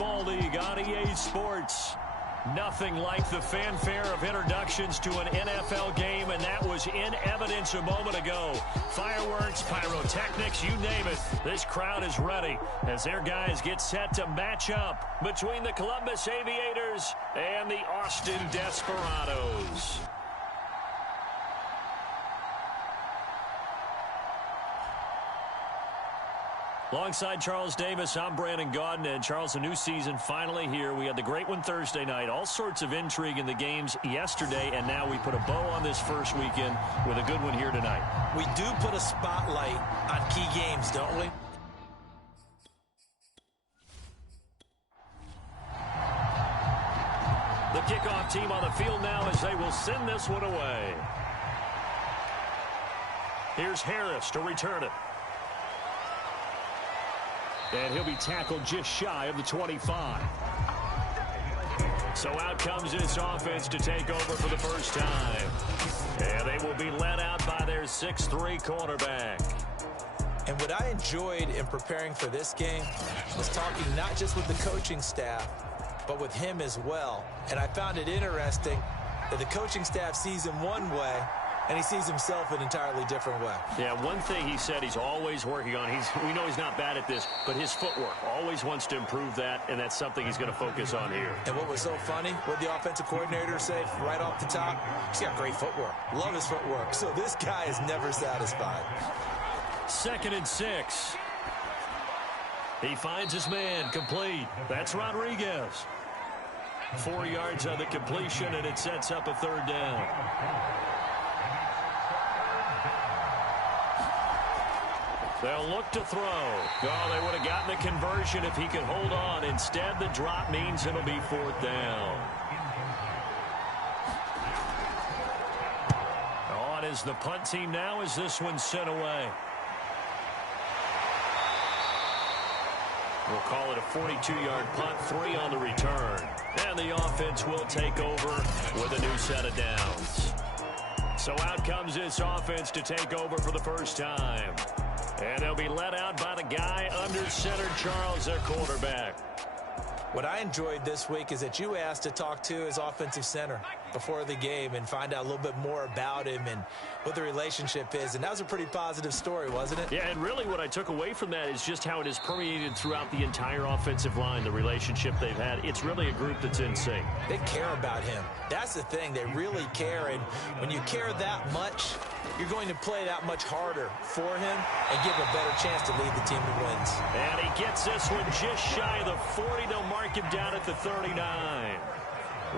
Football League on EA Sports. Nothing like the fanfare of introductions to an NFL game, and that was in evidence a moment ago. Fireworks, pyrotechnics, you name it. This crowd is ready as their guys get set to match up between the Columbus Aviators and the Austin Desperadoes. Alongside Charles Davis, I'm Brandon Gaudin. And Charles, a new season finally here. We had the great one Thursday night. All sorts of intrigue in the games yesterday, and now we put a bow on this first weekend with a good one here tonight. We do put a spotlight on key games, don't we? The kickoff team on the field now as they will send this one away. Here's Harris to return it. And he'll be tackled just shy of the 25. So out comes this offense to take over for the first time. And they will be led out by their 6'3" cornerback. And what I enjoyed in preparing for this game was talking not just with the coaching staff, but with him as well. And I found it interesting that the coaching staff sees him one way, and he sees himself an entirely different way. Yeah, one thing he said he's always working on. We know he's not bad at this, but his footwork, always wants to improve that, and that's something he's going to focus on here. And what was so funny, what the offensive coordinator said right off the top, he's got great footwork. Love his footwork. So this guy is never satisfied. 2nd and 6. He finds his man, complete. That's Rodriguez. 4 yards on the completion, and it sets up a 3rd down. They'll look to throw. Oh, they would have gotten the conversion if he could hold on. Instead, the drop means it'll be 4th down. On is the punt team now as this one's sent away. We'll call it a 42-yard punt, 3 on the return. And the offense will take over with a new set of downs. So out comes this offense to take over for the first time. And they'll be let out by the guy under center, Charles, their quarterback. What I enjoyed this week is that you asked to talk to his offensive center before the game and find out a little bit more about him and what the relationship is. And that was a pretty positive story, wasn't it? Yeah, and really what I took away from that is just how it has permeated throughout the entire offensive line, the relationship they've had. It's really a group that's in sync. They care about him. That's the thing. They really care. And when you care that much, you're going to play that much harder for him and give him a better chance to lead the team to wins. And he gets this one just shy of the 40. They'll mark him down at the 39.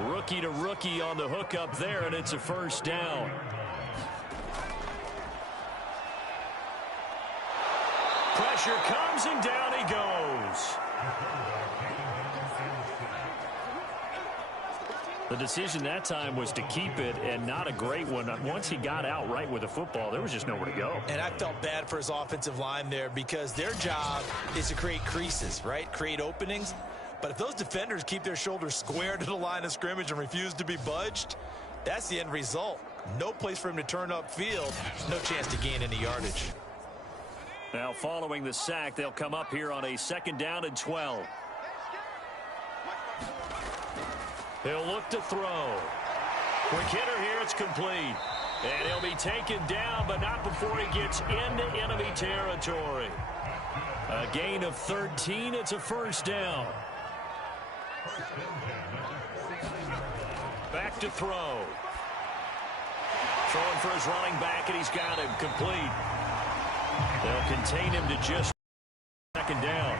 Rookie to rookie on the hook up there, and it's a 1st down. Pressure comes, and down he goes. The decision that time was to keep it, and not a great one. Once he got out right with the football, there was just nowhere to go. And I felt bad for his offensive line there because their job is to create creases, right? Create openings. But if those defenders keep their shoulders square to the line of scrimmage and refuse to be budged, that's the end result. No place for him to turn upfield. No chance to gain any yardage. Now following the sack, they'll come up here on a 2nd down and 12. He'll look to throw. Quick hitter here, it's complete. And he'll be taken down, but not before he gets into enemy territory. A gain of 13, it's a 1st down. Back to throw. Throwing for his running back, and he's got him complete. They'll contain him to just 2nd down.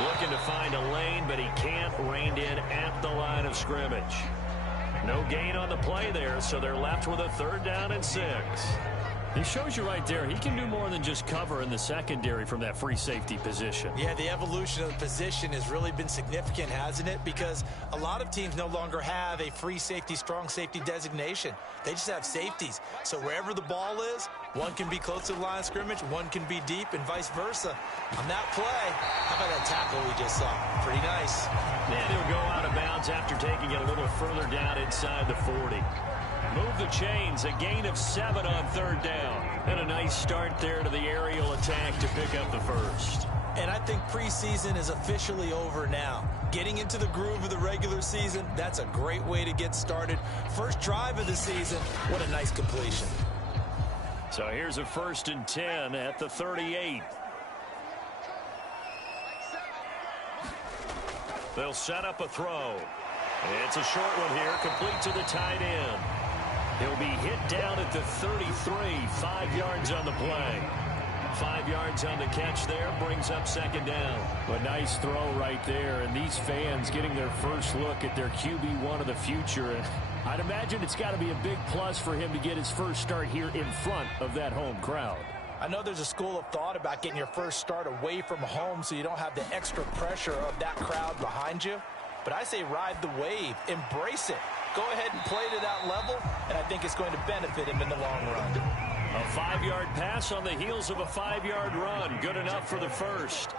Looking to find a lane, but he can't. Reined in at the line of scrimmage. No gain on the play there, so they're left with a 3rd down and 6. He shows you right there, he can do more than just cover in the secondary from that free safety position. Yeah, the evolution of the position has really been significant, hasn't it? Because a lot of teams no longer have a free safety, strong safety designation. They just have safeties. So wherever the ball is, one can be close to the line of scrimmage, one can be deep, and vice versa. On that play, how about that tackle we just saw? Pretty nice. And he'll go out of bounds after taking it a little further down inside the 40. Move the chains, a gain of 7 on 3rd down. And a nice start there to the aerial attack to pick up the first. And I think preseason is officially over now. Getting into the groove of the regular season, that's a great way to get started. First drive of the season, what a nice completion. So here's a 1st and 10 at the 38. They'll set up a throw. It's a short one here, complete to the tight end. He'll be hit down at the 33, 5 yards on the play. 5 yards on the catch there, brings up 2nd down. A nice throw right there, and these fans getting their first look at their QB1 of the future. I'd imagine it's got to be a big plus for him to get his first start here in front of that home crowd. I know there's a school of thought about getting your first start away from home so you don't have the extra pressure of that crowd behind you. But I say ride the wave, embrace it. Go ahead and play to that level, and I think it's going to benefit him in the long run. A 5-yard pass on the heels of a 5-yard run. Good enough for the first.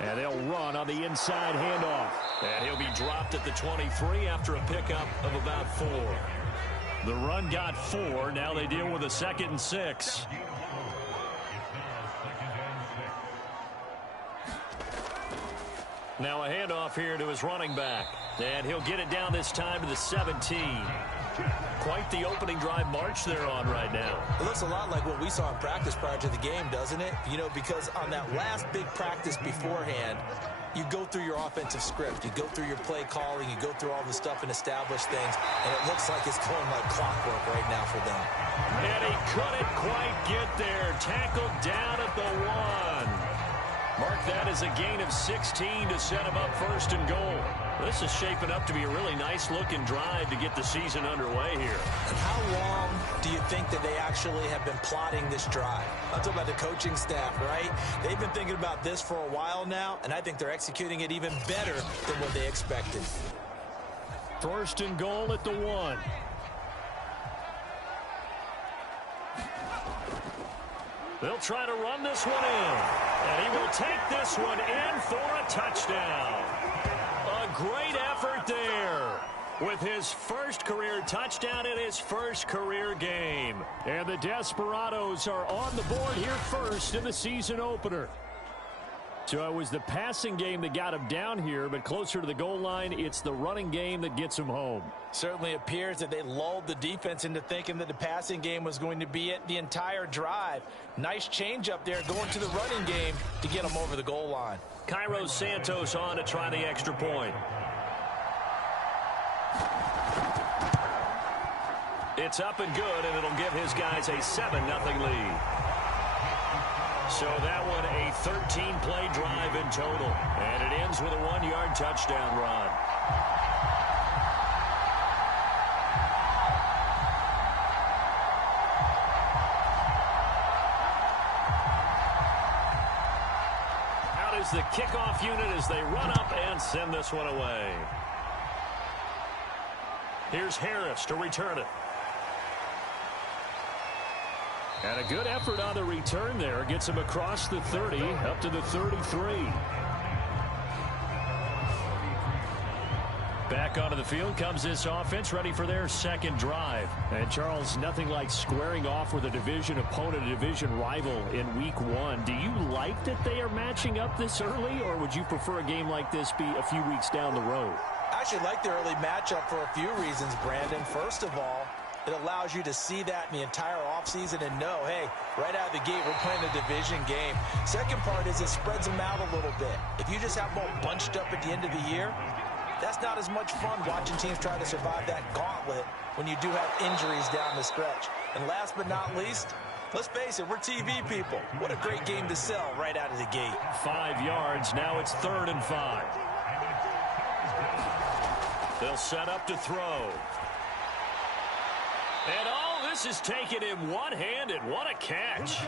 And they'll run on the inside handoff. And he'll be dropped at the 23 after a pickup of about 4. The run got 4. Now they deal with a 2nd and 6. Now a handoff here to his running back. And he'll get it down this time to the 17. Quite the opening drive march they're on right now. It looks a lot like what we saw in practice prior to the game, doesn't it? You know, because on that last big practice beforehand, you go through your offensive script. You go through your play calling. You go through all the stuff and establish things. And it looks like it's going like clockwork right now for them. And he couldn't quite get there. Tackled down at the 1. Mark that as a gain of 16 to set him up 1st and goal. This is shaping up to be a really nice-looking drive to get the season underway here. And how long do you think that they actually have been plotting this drive? I'm talking about the coaching staff, right? They've been thinking about this for a while now, and I think they're executing it even better than what they expected. 1st and goal at the 1. They'll try to run this one in. And he will take this one in for a touchdown. A great effort there with his first career touchdown in his first career game. And the Desperadoes are on the board here first in the season opener. So it was the passing game that got him down here, but closer to the goal line, it's the running game that gets him home. Certainly appears that they lulled the defense into thinking that the passing game was going to be it the entire drive. Nice change up there going to the running game to get them over the goal line. Cairo Santos on to try the extra point. It's up and good, and it'll give his guys a 7-0 lead. So that one a 13-play drive in total. And it ends with a 1-yard touchdown run. Out is the kickoff unit as they run up and send this one away. Here's Harris to return it. And a good effort on the return there. Gets him across the 30, up to the 33. Back onto the field comes this offense, ready for their second drive. And Charles, nothing like squaring off with a division opponent, a division rival in week 1. Do you like that they are matching up this early, or would you prefer a game like this be a few weeks down the road? I actually like the early matchup for a few reasons, Brandon. First of all, it allows you to see that in the entire offseason and know, hey, right out of the gate, we're playing a division game. Second part is it spreads them out a little bit. If you just have them all bunched up at the end of the year, that's not as much fun watching teams try to survive that gauntlet when you do have injuries down the stretch. And last but not least, let's face it, we're TV people. What a great game to sell right out of the gate. 5 yards. Now it's 3rd and 5. They'll set up to throw. And all this is taken in one-handed. What a catch.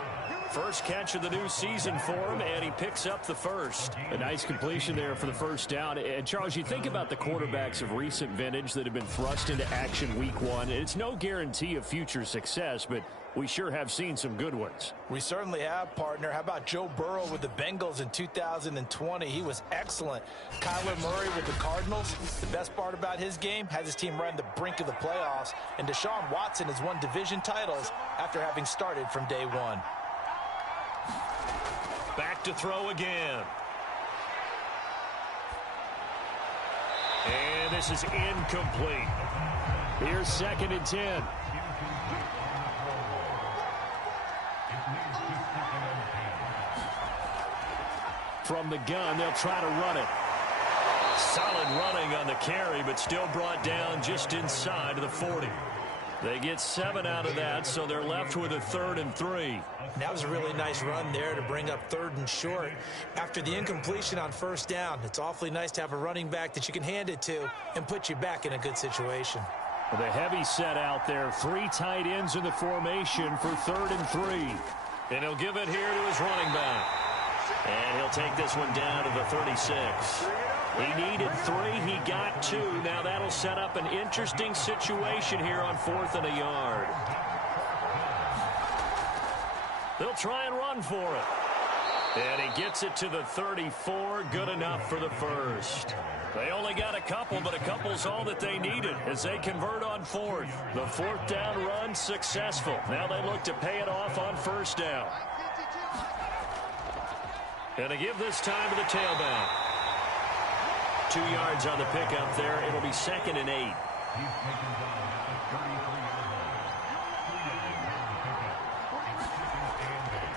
First catch of the new season for him, and he picks up the first. A nice completion there for the first down. And, Charles, you think about the quarterbacks of recent vintage that have been thrust into action week 1. It's no guarantee of future success, but We sure have seen some good ones. We certainly have, partner. How about Joe Burrow with the Bengals in 2020? He was excellent. Kyler Murray with the Cardinals. The best part about his game, has his team right on the brink of the playoffs. And Deshaun Watson has won division titles after having started from day one. Back to throw again. And this is incomplete. Here's 2nd and 10. From the gun, they'll try to run it. Solid running on the carry, but still brought down just inside of the 40. They get 7 out of that, so they're left with a 3rd and 3. That was a really nice run there to bring up 3rd and short. After the incompletion on 1st down, it's awfully nice to have a running back that you can hand it to and put you back in a good situation. The heavy set out there, 3 tight ends in the formation for 3rd and 3. And he'll give it here to his running back. And he'll take this one down to the 36. He needed 3. He got 2. Now that'll set up an interesting situation here on 4th and a yard. They'll try and run for it. And he gets it to the 34. Good enough for the first. They only got a couple, but a couple's all that they needed as they convert on 4th. The 4th down run successful. Now they look to pay it off on 1st down. And to give this time to the tailback. 2 yards on the pickup there. It'll be 2nd and 8.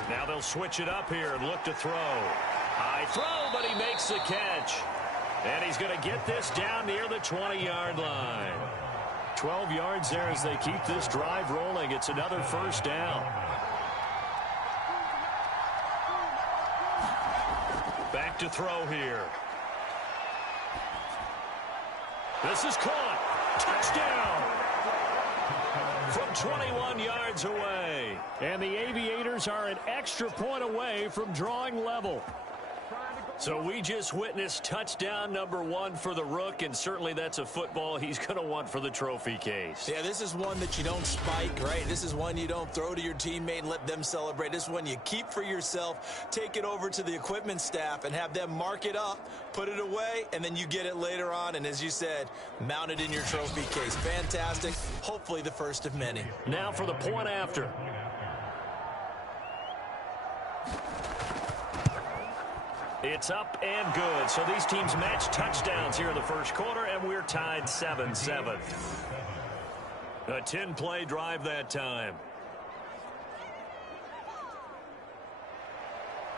Now they'll switch it up here and look to throw. High throw, but he makes the catch. And he's going to get this down near the 20-yard line. 12 yards there as they keep this drive rolling. It's another 1st down. Back to throw here. This is caught. Touchdown. From 21 yards away. And the Aviators are an extra point away from drawing level. So we just witnessed touchdown number 1 for the Rook, and certainly that's a football he's going to want for the trophy case. Yeah, this is one that you don't spike, right? This is one you don't throw to your teammate and let them celebrate. This is one you keep for yourself, take it over to the equipment staff and have them mark it up, put it away, and then you get it later on. And as you said, mount it in your trophy case. Fantastic. Hopefully the first of many. Now for the point after. It's up and good. So these teams match touchdowns here in the first quarter, and we're tied 7-7. A 10-play drive that time.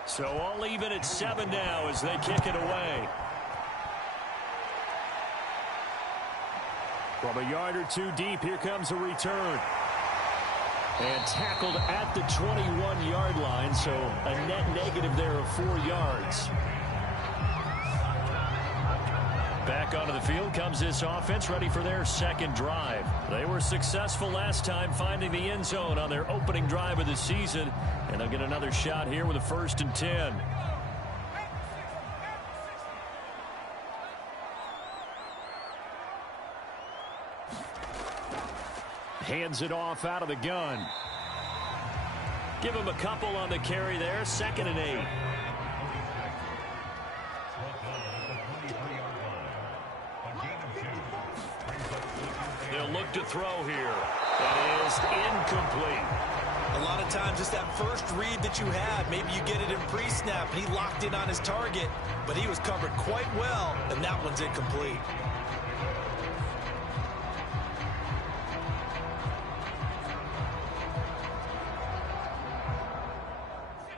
So all even at 7 now as they kick it away. From a yard or 2 deep, here comes a return. And tackled at the 21-yard line, so a net negative there of 4 yards. Back onto the field comes this offense, ready for their 2nd drive. They were successful last time finding the end zone on their opening drive of the season, and they'll get another shot here with a 1st and 10. Hands it off out of the gun. Give him a couple on the carry there. 2nd and 8. They'll look to throw here. That is incomplete. A lot of times it's that first read that you have. Maybe you get it in pre-snap and he locked in on his target, but he was covered quite well, and that one's incomplete.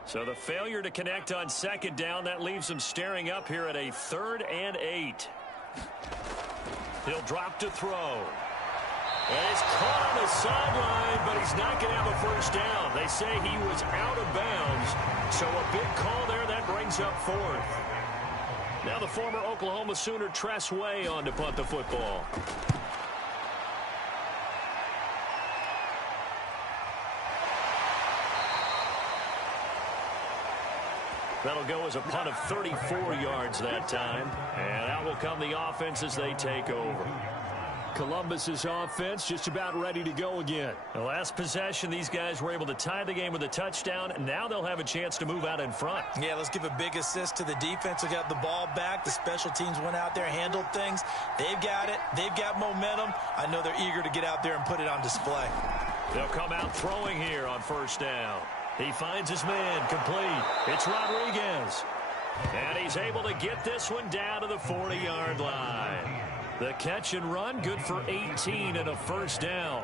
So the failure to connect on 2nd down, that leaves them staring up here at a 3rd and 8. He'll drop to throw. And it's caught on the sideline, but he's not going to have a 1st down. They say he was out of bounds. So a big call there that brings up 4th. Now the former Oklahoma Sooner Tress Way on to punt the football. That'll go as a punt of 34 yards that time. And out will come the offense as they take over. Columbus's offense just about ready to go again. The last possession, these guys were able to tie the game with a touchdown, and now they'll have a chance to move out in front. Yeah, let's give a big assist to the defense who got the ball back. The special teams went out there, handled things. They've got it. They've got momentum. I know they're eager to get out there and put it on display. They'll come out throwing here on first down. He finds his man complete. It's Rodriguez. And he's able to get this one down to the 40-yard line. The catch and run, good for 18 and a first down.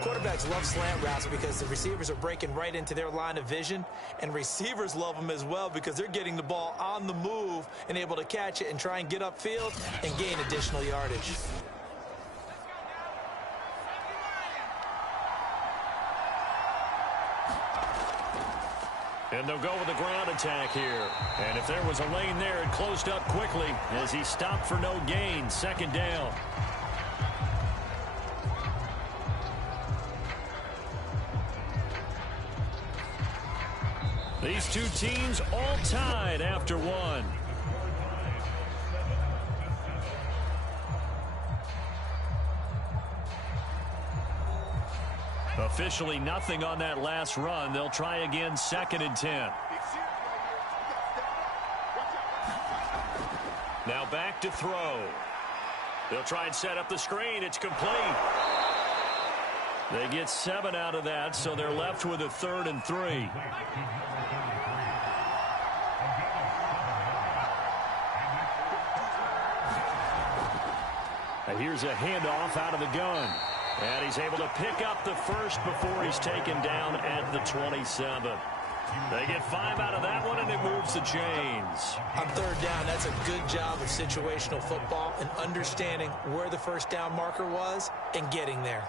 Quarterbacks love slant routes because the receivers are breaking right into their line of vision, and receivers love them as well because they're getting the ball on the move and able to catch it and try and get upfield and gain additional yardage. And they'll go with the ground attack here. And if there was a lane there, it closed up quickly as he stopped for no gain. Second down. These two teams all tied after one. Officially nothing on that last run. They'll try again, 2nd and 10. Now back to throw. They'll try and set up the screen. It's complete. They get 7 out of that, so they're left with a 3rd and 3. Now here's a handoff out of the gun. And he's able to pick up the first before he's taken down at the 27. They get 5 out of that one, and it moves the chains. On 3rd down, that's a good job of situational football and understanding where the first down marker was and getting there.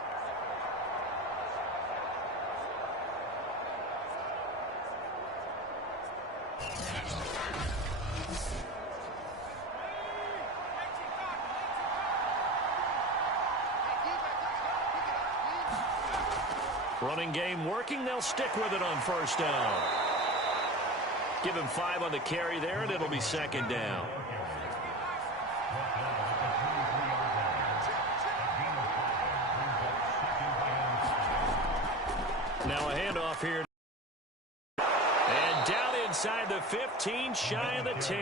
Running game working. They'll stick with it on first down. Give him 5 on the carry there, and it'll be 2nd down. Now a handoff here. And down inside the 15, shy of the 10.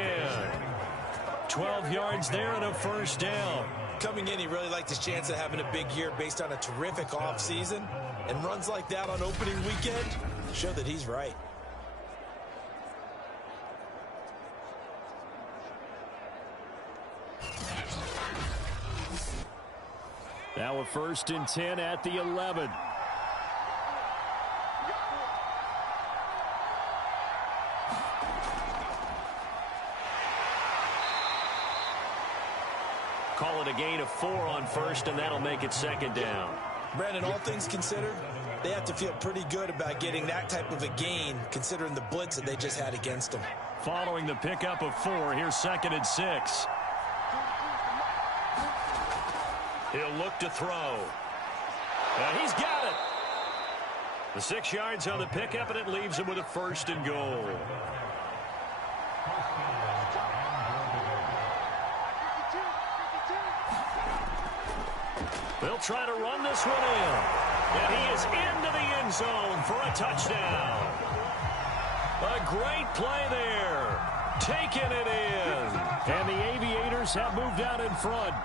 12 yards there and a first down. Coming in, he really liked his chance of having a big year based on a terrific offseason. And runs like that on opening weekend show that he's right. Now a 1st and 10 at the 11. Call it a gain of 4 on first, and that'll make it 2nd down. Brandon, all things considered, they have to feel pretty good about getting that type of a gain considering the blitz that they just had against them. Following the pickup of 4, here's 2nd and 6. He'll look to throw. And he's got it. The 6 yards on the pickup, and it leaves him with a 1st and goal. They'll try to run this one in. And he is into the end zone for a touchdown. A great play there. Taking it in. And the Aviators have moved out in front.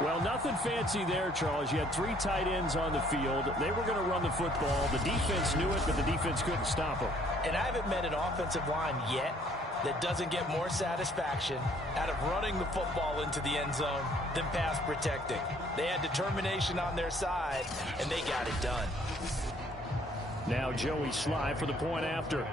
Well, nothing fancy there, Charles. You had 3 tight ends on the field. They were going to run the football. The defense knew it, but the defense couldn't stop them. And I haven't met an offensive line yet that doesn't get more satisfaction out of running the football into the end zone than pass protecting. They had determination on their side, and they got it done. Now Joey Sly for the point after.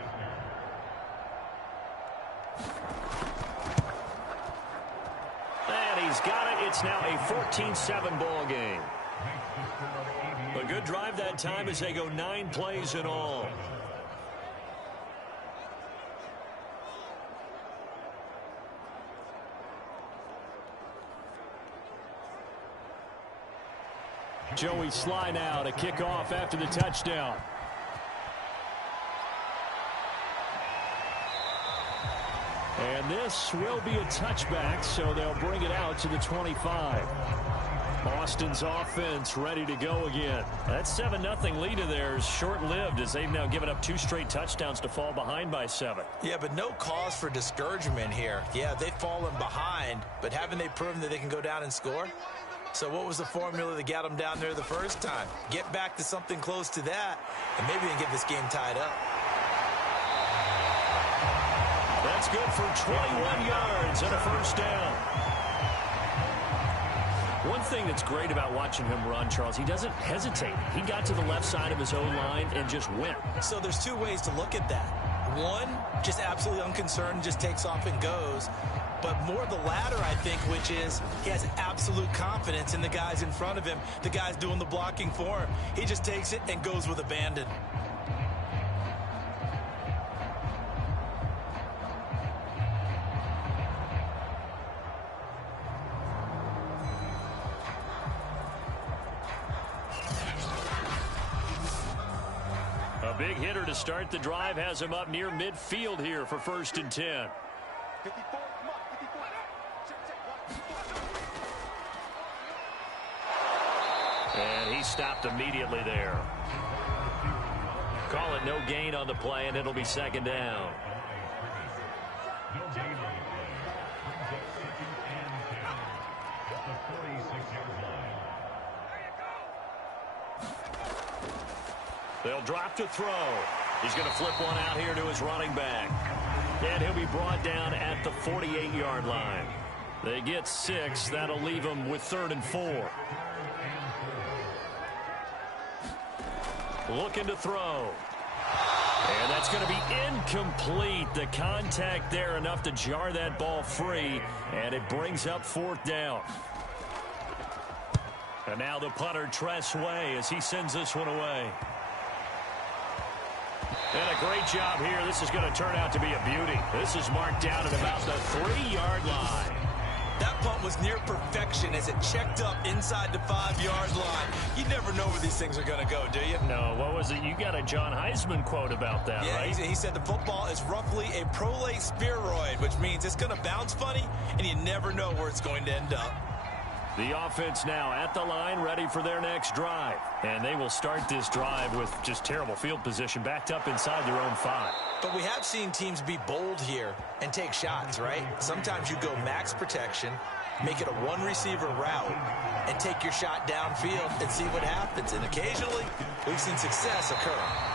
And he's got it. It's now a 14-7 ball game. A good drive that time as they go 9 plays in all. Joey Sly now to kick off after the touchdown. And this will be a touchback, so they'll bring it out to the 25. Austin's offense ready to go again. That 7-0 lead of theirs short-lived as they've now given up 2 straight touchdowns to fall behind by 7. Yeah, but no cause for discouragement here. Yeah, they've fallen behind, but haven't they proven that they can go down and score? So what was the formula that got them down there the first time? Get back to something close to that, and maybe they can get this game tied up. That's good for 21 yards and a first down. One thing that's great about watching him run, Charles, he doesn't hesitate. He got to the left side of his O-line and just went. So there's 2 ways to look at that. One, just absolutely unconcerned, just takes off and goes. But more the latter, I think, which is he has absolute confidence in the guys in front of him, the guys doing the blocking for him. He just takes it and goes with abandon. A big hitter to start the drive has him up near midfield here for 1st and 10. And he stopped immediately there. Call it no gain on the play, and it'll be 2nd down. They'll drop to throw. He's going to flip one out here to his running back. And he'll be brought down at the 48-yard line. They get 6. That'll leave them with 3rd and 4. Looking to throw. And that's going to be incomplete. The contact there enough to jar that ball free. And it brings up 4th down. And now the punter, Tress Way, as he sends this one away. And a great job here. This is going to turn out to be a beauty. This is marked down at about the 3-yard line. That punt was near perfection as it checked up inside the 5-yard line. You never know where these things are going to go, do you? No, what was it? You got a John Heisman quote about that, yeah, right? He said the football is roughly a prolate spheroid, which means it's going to bounce funny, and you never know where it's going to end up. The offense now at the line, ready for their next drive. And they will start this drive with just terrible field position, backed up inside their own 5. But we have seen teams be bold here and take shots, right? Sometimes you go max protection, make it a 1-receiver route, and take your shot downfield and see what happens. And occasionally, we've seen success occur.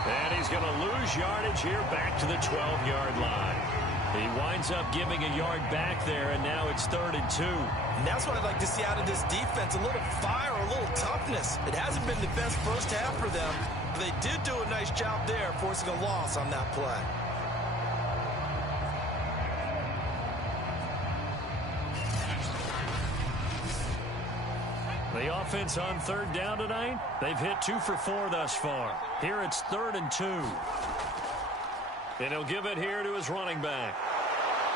And he's going to lose yardage here back to the 12-yard line. He winds up giving a yard back there, and now it's 3rd and 2. And that's what I'd like to see out of this defense, a little fire, a little toughness. It hasn't been the best first half for them, but they did do a nice job there, forcing a loss on that play. The offense on 3rd down tonight, they've hit 2 for 4 thus far. Here it's 3rd and 2. And he'll give it here to his running back.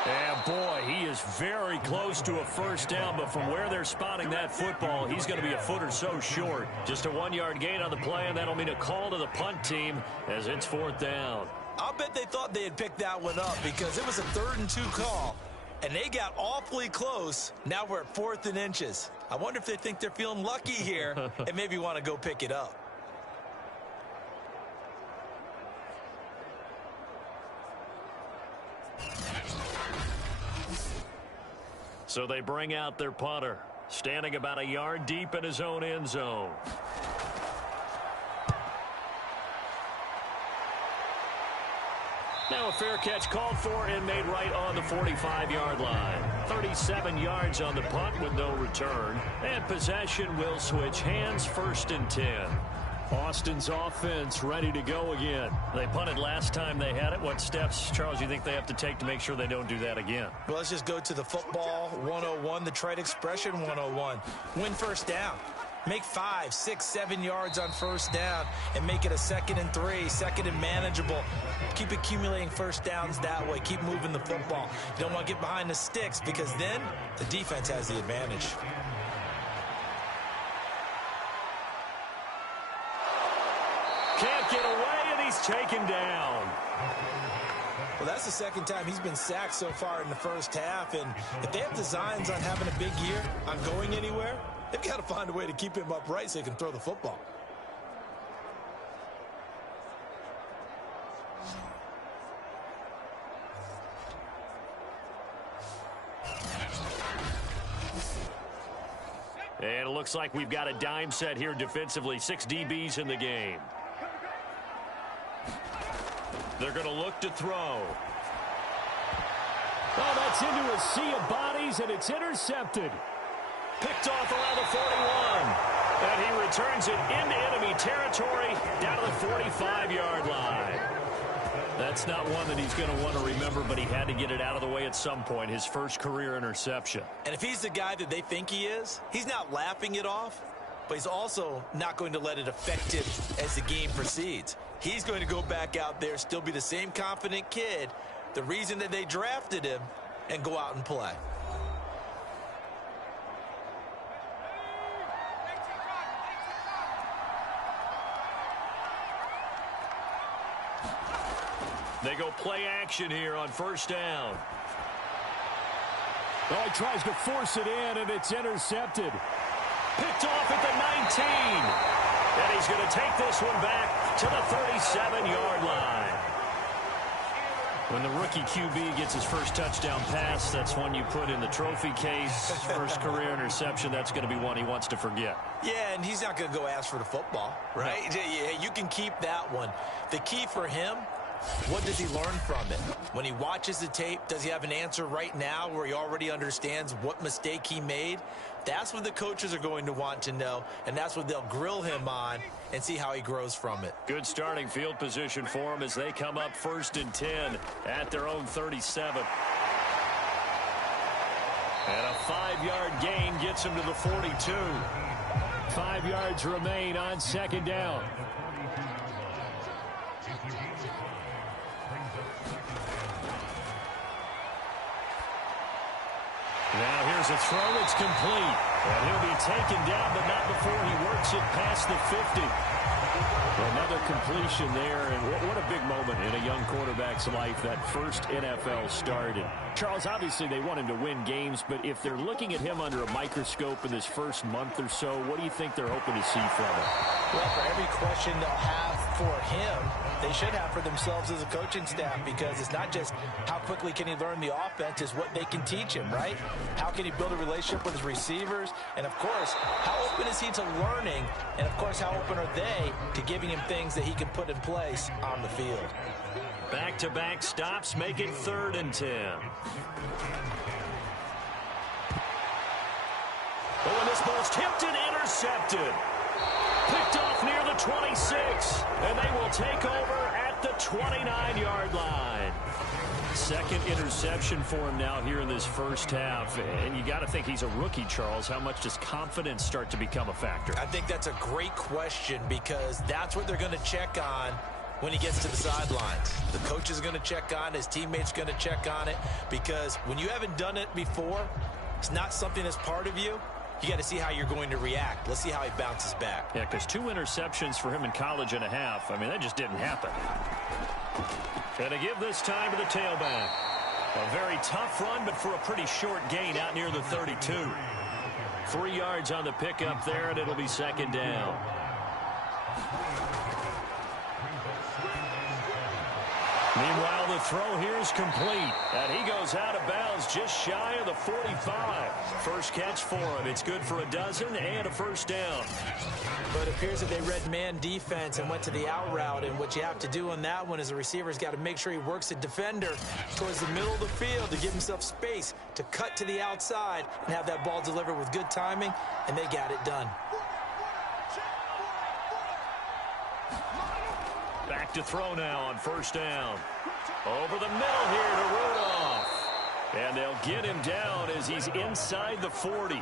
And boy, he is very close to a first down, but from where they're spotting that football, he's going to be a foot or so short. Just a 1-yard gain on the play, and that'll mean a call to the punt team as it's 4th down. I'll bet they thought they had picked that one up because it was a 3rd and 2 call, and they got awfully close. Now we're at 4th and inches. I wonder if they think they're feeling lucky here and maybe want to go pick it up. So they bring out their punter, standing about a yard deep in his own end zone. Now a fair catch called for and made right on the 45-yard line. 37 yards on the punt with no return. And possession will switch hands, 1st and 10. Austin's offense ready to go again. They punted last time they had it. What steps, Charles, you think they have to take to make sure they don't do that again? Well, let's just go to the football 101, the trade expression 101. Win first down. Make 5, 6, 7 yards on first down and make it a 2nd and 3, 2nd and manageable. Keep accumulating first downs that way. Keep moving the football. You don't want to get behind the sticks because then the defense has the advantage. Can't get away, and he's taken down. Well, that's the 2nd time he's been sacked so far in the first half, and if they have designs on having a big year, on going anywhere, They've got to find a way to keep him upright so he can throw the football. And it looks like we've got a dime set here defensively. 6 DBs in the game. They're going to look to throw. Oh, that's into a sea of bodies, and it's intercepted. Picked off around the 41. And he returns it into enemy territory down to the 45-yard line. That's not one that he's going to want to remember, but he had to get it out of the way at some point, his first career interception. And if he's the guy that they think he is, he's not laughing it off, but he's also not going to let it affect him as the game proceeds. He's going to go back out there, still be the same confident kid, the reason that they drafted him, and go out and play. They go play action here on first down. Oh, he tries to force it in, and it's intercepted. Picked off at the 19. And he's going to take this one back to the 37-yard line. When the rookie QB gets his first touchdown pass, that's one you put in the trophy case. First career interception, that's going to be one he wants to forget. Yeah, and he's not going to go ask for the football, right? Yeah, you can keep that one. The key for him, what does he learn from it? When he watches the tape, does he have an answer right now where he already understands what mistake he made? That's what the coaches are going to want to know, and that's what they'll grill him on and see how he grows from it. Good starting field position for him as they come up 1st and 10 at their own 37. And a 5-yard gain gets him to the 42. 5 yards remain on 2nd down. Now here's a throw. It's complete. And he'll be taken down, but not before he works it past the 50. Another completion there, and what a big moment in a young quarterback's life, that first NFL start. And Charles, obviously they want him to win games, but if they're looking at him under a microscope in this first month or so, what do you think they're hoping to see from him? Well, for every question they'll have for him, they should have for themselves as a coaching staff, because it's not just how quickly can he learn the offense, it's what they can teach him, right? How can he build a relationship with his receivers? And, of course, how open is he to learning? And, of course, how open are they to giving him things that he can put in place on the field? Back-to-back stops make it 3rd and 10. Oh, and this ball's tipped and intercepted. Picked off near the 26, and they will take over at the 29-yard line. Second interception for him now here in this first half. And you got to think he's a rookie, Charles. How much does confidence start to become a factor? I think that's a great question, because that's what they're going to check on when he gets to the sidelines. The coach is going to check on it. His teammates going to check on it, because when you haven't done it before, it's not something that's part of you. You got to see how you're going to react. Let's see how he bounces back. Yeah, because 2 interceptions for him in college and a half. I mean, that just didn't happen. And to give this time to the tailback. A very tough run, but for a pretty short gain out near the 32. 3 yards on the pickup there, and it'll be 2nd down. Meanwhile, the throw here is complete. And he goes out of bounds just shy of the 45. First catch for him. It's good for a dozen and a first down. But it appears that they read man defense and went to the out route. And what you have to do on that one is the receiver's got to make sure he works the defender towards the middle of the field to give himself space to cut to the outside and have that ball delivered with good timing. And they got it done. Back to throw now on first down. Over the middle here to Rudolph. And they'll get him down as he's inside the 40.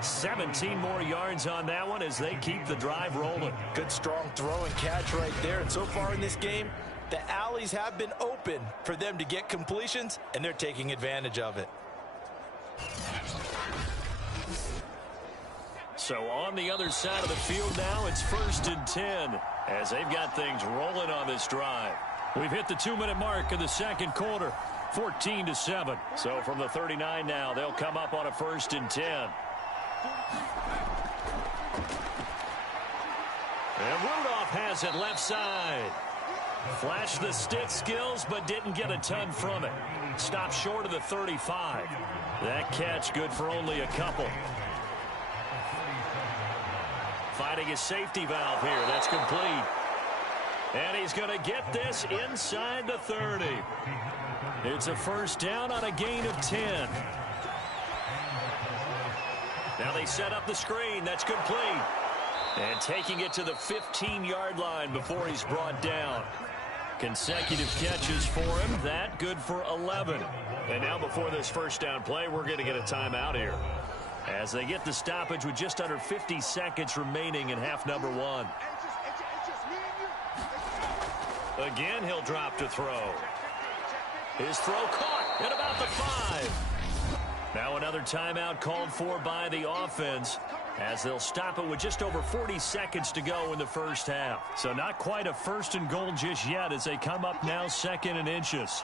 17 more yards on that one as they keep the drive rolling. Good strong throw and catch right there. And so far in this game, the alleys have been open for them to get completions, and they're taking advantage of it. So on the other side of the field now, it's 1st and 10 as they've got things rolling on this drive. We've hit the 2-minute mark in the second quarter, 14-7. So from the 39 now, they'll come up on a 1st and 10. And Rudolph has it left side. Flashed the stick skills, but didn't get a ton from it. Stopped short of the 35. That catch good for only a couple. Finding his safety valve here. That's complete. And he's going to get this inside the 30. It's a first down on a gain of 10. Now they set up the screen. That's complete. And taking it to the 15-yard line before he's brought down. Consecutive catches for him. That good for 11. And now before this first down play, we're going to get a timeout here, as they get the stoppage with just under 50 seconds remaining in half number 1. Again, he'll drop to throw. His throw caught at about the 5. Now another timeout called for by the offense, as they'll stop it with just over 40 seconds to go in the first half. So not quite a first and goal just yet as they come up now 2nd and inches.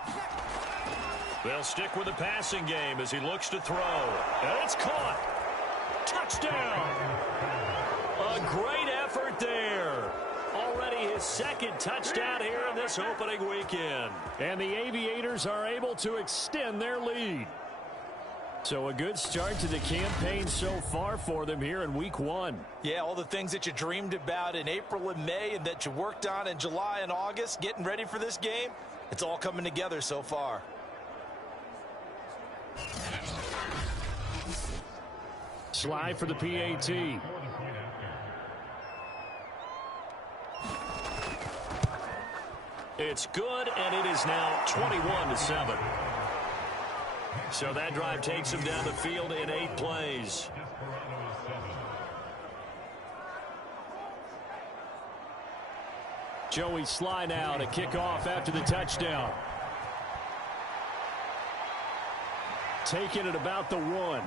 They'll stick with the passing game as he looks to throw. And it's caught. Touchdown. A great effort there. Already his 2nd touchdown here in this opening weekend. And the Aviators are able to extend their lead. So a good start to the campaign so far for them here in week 1. Yeah, all the things that you dreamed about in April and May and that you worked on in July and August, getting ready for this game, it's all coming together so far. Slide for the PAT. It's good, and it is now 21-7. So that drive takes him down the field in 8 plays. Joey Sly now to kick off after the touchdown. Taking it about the 1.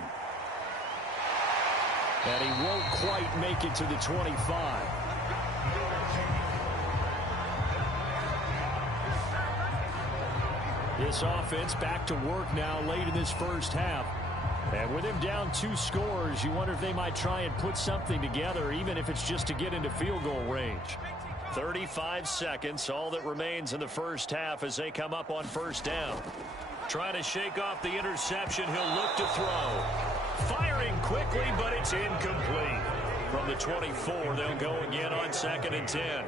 And he won't quite make it to the 25. This offense back to work now late in this first half. And with him down 2 scores, you wonder if they might try and put something together, even if it's just to get into field goal range. 35 seconds, all that remains in the first half as they come up on first down. Trying to shake off the interception, he'll look to throw. Firing quickly, but it's incomplete. From the 24, they'll go again on 2nd and 10.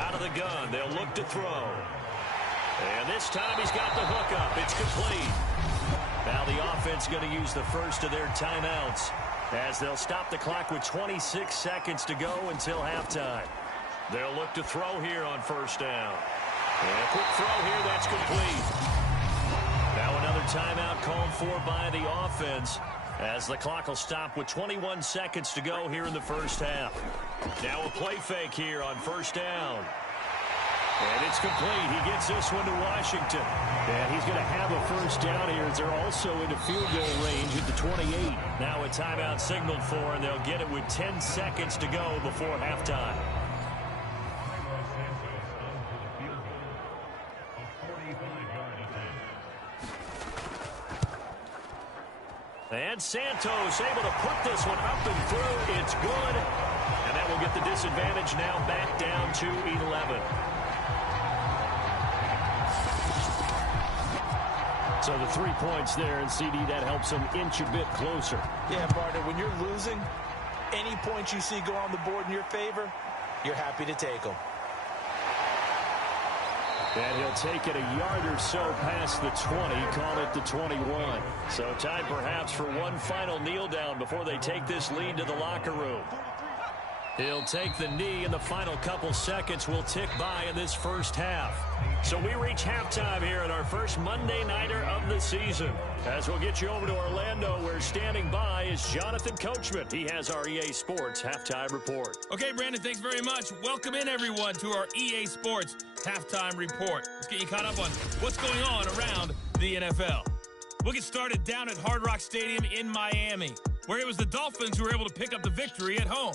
Out of the gun, they'll look to throw. And this time he's got the hook up. It's complete. Now the offense going to use the first of their timeouts, as they'll stop the clock with 26 seconds to go until halftime. They'll look to throw here on first down. And a quick throw here, that's complete. Now another timeout called for by the offense, as the clock will stop with 21 seconds to go here in the first half. Now a play fake here on first down. And it's complete. He gets this one to Washington. And he's going to have a first down here as they're also into field goal range at the 28. Now a timeout signaled for, and they'll get it with 10 seconds to go before halftime. And Santos able to put this one up and through. It's good. And that will get the disadvantage now back down to 11. So the 3 points there, and CD, that helps them inch a bit closer. Yeah, partner, when you're losing, any points you see go on the board in your favor, you're happy to take them. And he'll take it a yard or so past the 20, call it the 21. So time perhaps for one final kneel down before they take this lead to the locker room. He'll take the knee, and the final couple seconds will tick by in this first half. So we reach halftime here at our first Monday Nighter of the season. As we'll get you over to Orlando, where standing by is Jonathan Coachman. He has our EA Sports Halftime Report. Okay, Brandon, thanks very much. Welcome in, everyone, to our EA Sports Halftime Report. Let's get you caught up on what's going on around the NFL. We'll get started down at Hard Rock Stadium in Miami, where it was the Dolphins who were able to pick up the victory at home.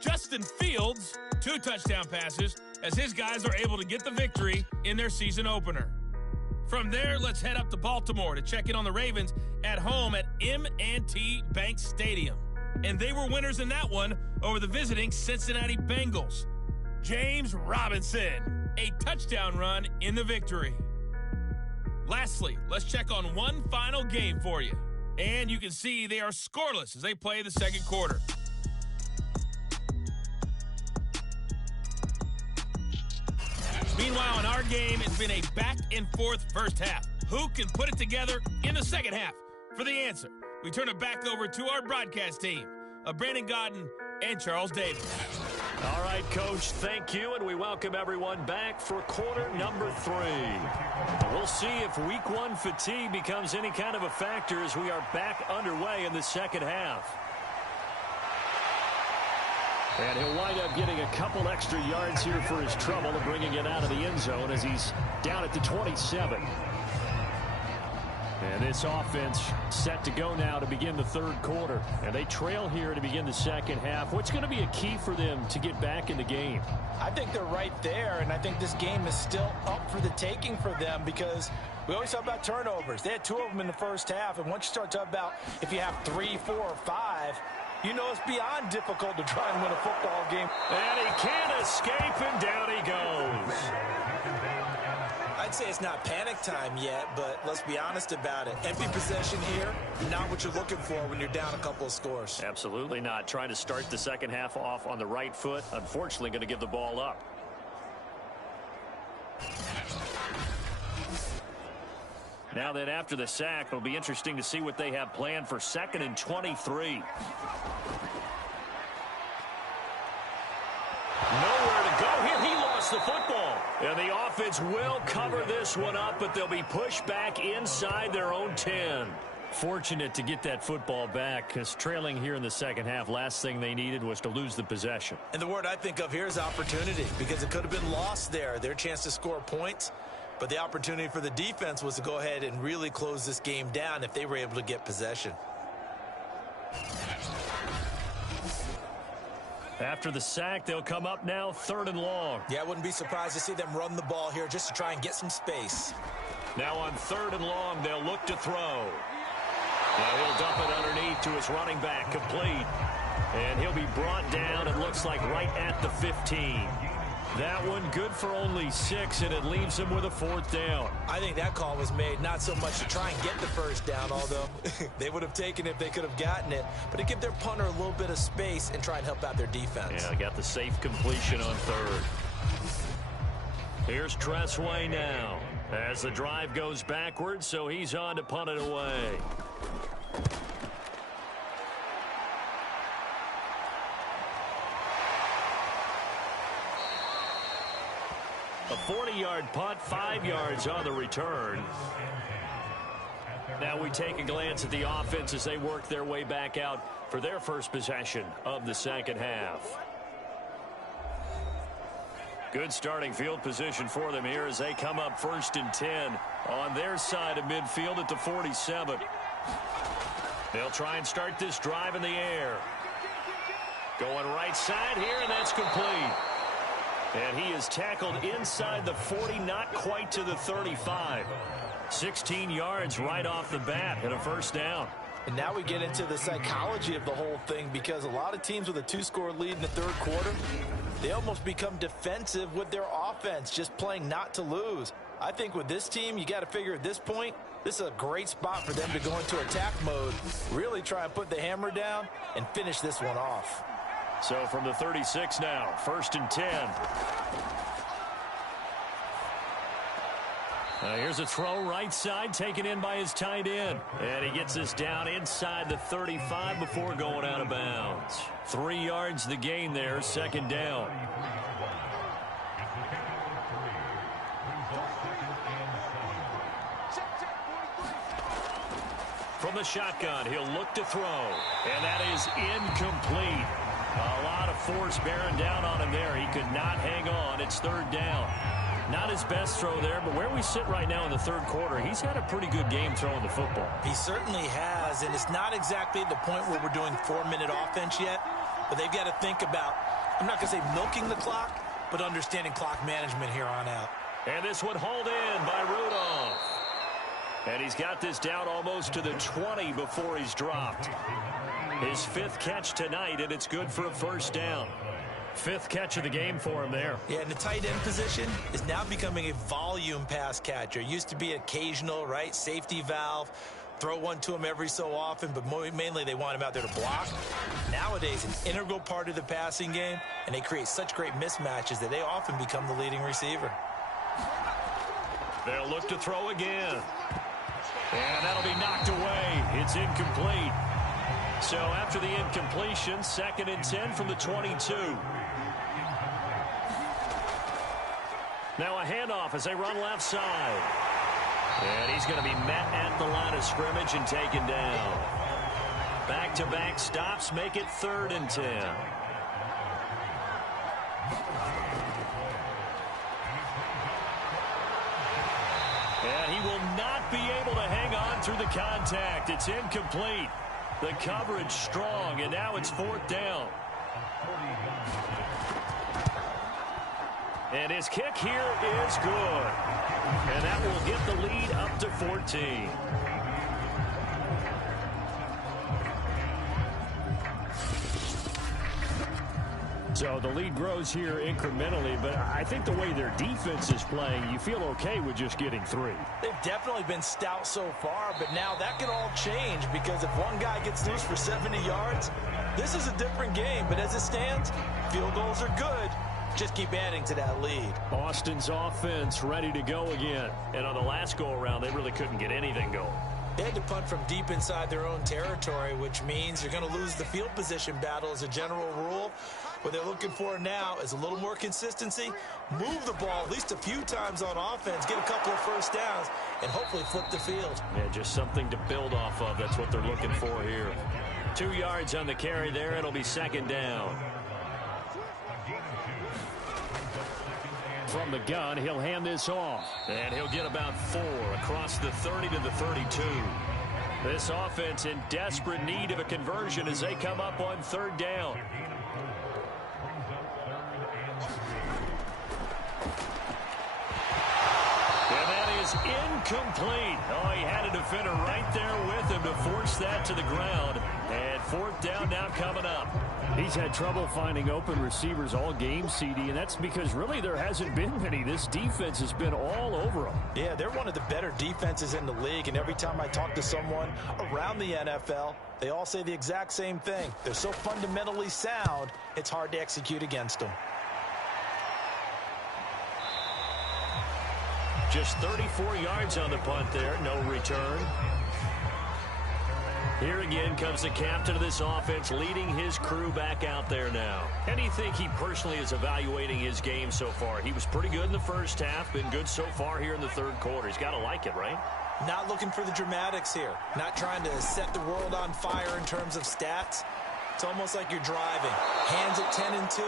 Justin Fields, 2 touchdown passes, as his guys are able to get the victory in their season opener. From there, let's head up to Baltimore to check in on the Ravens at home at M&T Bank Stadium. and they were winners in that one over the visiting Cincinnati Bengals. James Robinson, a touchdown run in the victory. Lastly, let's check on one final game for you. And you can see they are scoreless as they play the second quarter. Meanwhile, in our game, it's been a back-and-forth first half. Who can put it together in the second half? For the answer, we turn it back over to our broadcast team of Brandon Godden and Charles Davis. All right, Coach, thank you, and we welcome everyone back for quarter number 3. We'll see if week 1 fatigue becomes any kind of a factor as we are back underway in the second half. And he'll wind up getting a couple extra yards here for his trouble and bringing it out of the end zone as he's down at the 27. And this offense set to go now to begin the third quarter. And they trail here to begin the second half. What's going to be a key for them to get back in the game? I think they're right there, and I think this game is still up for the taking for them because we always talk about turnovers. They had 2 of them in the first half, and once you start talking about if you have 3, 4, or 5, you know it's beyond difficult to try and win a football game. And he can't escape, and down he goes. I'd say it's not panic time yet, but let's be honest about it. Empty possession here, not what you're looking for when you're down a couple of scores. Absolutely not. Trying to start the second half off on the right foot. Unfortunately, going to give the ball up. Now then, after the sack, it'll be interesting to see what they have planned for 2nd and 23. Nowhere to go here. He lost the football. And the offense will cover this one up, but they'll be pushed back inside their own 10. Fortunate to get that football back because trailing here in the second half, last thing they needed was to lose the possession. And the word I think of here is opportunity because it could have been lost there. Their chance to score points. But the opportunity for the defense was to go ahead and really close this game down if they were able to get possession. After the sack, they'll come up now 3rd and long. Yeah, I wouldn't be surprised to see them run the ball here just to try and get some space. Now on 3rd and long, they'll look to throw. Now he'll dump it underneath to his running back, complete. And he'll be brought down, it looks like right at the 15. That one good for only 6, and it leaves him with a 4th down. I think that call was made not so much to try and get the first down, although they would have taken it if they could have gotten it, but to give their punter a little bit of space and try and help out their defense. Yeah, got the safe completion on 3rd. Here's Tressway now as the drive goes backwards, so he's on to punt it away. A 40-yard punt, 5 yards on the return. Now we take a glance at the offense as they work their way back out for their first possession of the second half. Good starting field position for them here as they come up 1st and 10 on their side of midfield at the 47. They'll try and start this drive in the air. Going right side here, and that's complete. And he is tackled inside the 40, not quite to the 35. 16 yards right off the bat and a 1st down. And now we get into the psychology of the whole thing because a lot of teams with a 2-score lead in the 3rd quarter, they almost become defensive with their offense, just playing not to lose. I think with this team, you got to figure at this point, this is a great spot for them to go into attack mode, really try and put the hammer down and finish this one off. So from the 36 now, 1st and 10. Here's a throw right side, taken in by his tight end. And he gets this down inside the 35 before going out of bounds. 3 yards the gain there, 2nd down. From the shotgun, he'll look to throw. And that is incomplete. A lot of force bearing down on him there. He could not hang on. It's 3rd down. Not his best throw there, but where we sit right now in the 3rd quarter, he's had a pretty good game throwing the football. He certainly has, and it's not exactly the point where we're doing 4-minute offense yet, but they've got to think about, I'm not going to say milking the clock, but understanding clock management here on out. And this one hauled in by Rudolph. And he's got this down almost to the 20 before he's dropped. His 5th catch tonight, and it's good for a first down. 5th catch of the game for him there. Yeah, and the tight end position is now becoming a volume pass catcher. Used to be occasional, right? Safety valve. Throw one to him every so often, but mainly they want him out there to block. Nowadays, an integral part of the passing game, and they create such great mismatches that they often become the leading receiver. They'll look to throw again. And that'll be knocked away. It's incomplete. So after the incompletion, 2nd and 10 from the 22. Now a handoff as they run left side. And he's going to be met at the line of scrimmage and taken down. Back-to-back stops make it 3rd and 10. And he will not be able to hang on through the contact. It's incomplete. The coverage strong, and now it's 4th down. And his kick here is good. And that will get the lead up to 14. So the lead grows here incrementally, but I think the way their defense is playing, you feel okay with just getting 3. They've definitely been stout so far, but now that could all change because if one guy gets loose for 70 yards, this is a different game. But as it stands, field goals are good. Just keep adding to that lead. Austin's offense ready to go again. And on the last go-around, they really couldn't get anything going. They had to punt from deep inside their own territory, which means you're going to lose the field position battle as a general rule. What they're looking for now is a little more consistency, move the ball at least a few times on offense, get a couple of first downs, and hopefully flip the field. Yeah, just something to build off of. That's what they're looking for here. 2 yards on the carry there. It'll be 2nd down. From the gun, he'll hand this off. And he'll get about 4 across the 30 to the 32. This offense in desperate need of a conversion as they come up on 3rd down. And that is incomplete. Oh, he had a defender right there with him to force that to the ground. And 4th down now coming up. He's had trouble finding open receivers all game, CD, and that's because really there hasn't been many. This defense has been all over them. Yeah, they're one of the better defenses in the league, and every time I talk to someone around the NFL, they all say the exact same thing. They're so fundamentally sound, it's hard to execute against them. Just 34 yards on the punt there, no return. Here again comes the captain of this offense leading his crew back out there now. And do you think he personally is evaluating his game so far? He was pretty good in the first half, been good so far here in the 3rd quarter. He's got to like it, right? Not looking for the dramatics here. Not trying to set the world on fire in terms of stats. It's almost like you're driving. Hands at 10 and 2,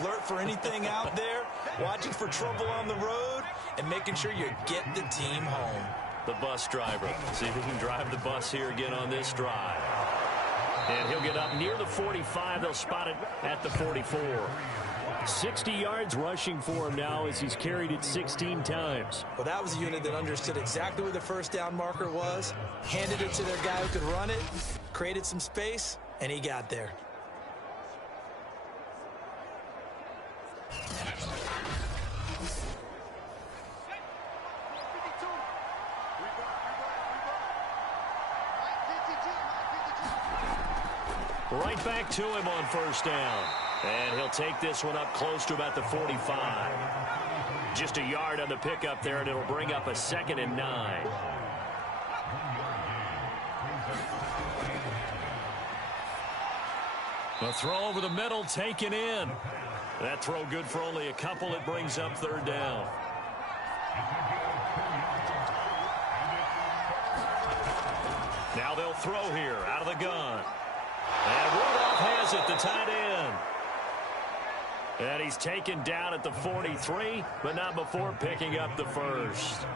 alert for anything out there, watching for trouble on the road, and making sure you get the team home. The bus driver. See if he can drive the bus here again on this drive. And he'll get up near the 45. They'll spot it at the 44. 60 yards rushing for him now as he's carried it 16 times. Well, that was a unit that understood exactly where the first down marker was, handed it to their guy who could run it, created some space, and he got there. Right back to him on 1st down. And he'll take this one up close to about the 45. Just a yard on the pickup there, and it'll bring up a 2nd and 9. A throw over the middle, taken in. That throw good for only a couple. It brings up 3rd down. Now they'll throw here out of the gun. And Rudolph has it, the tight end. And he's taken down at the 43, but not before picking up the first.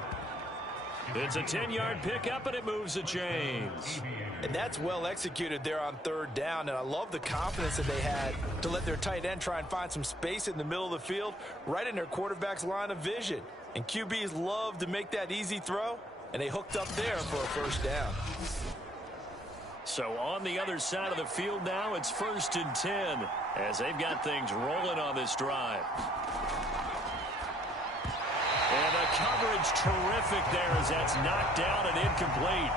It's a 10-yard pickup, and it moves the chains. And that's well executed there on 3rd down, and I love the confidence that they had to let their tight end try and find some space in the middle of the field, right in their quarterback's line of vision. And QBs love to make that easy throw, and they hooked up there for a 1st down. So on the other side of the field now, it's 1st and 10 as they've got things rolling on this drive. And the coverage terrific there as that's knocked down and incomplete.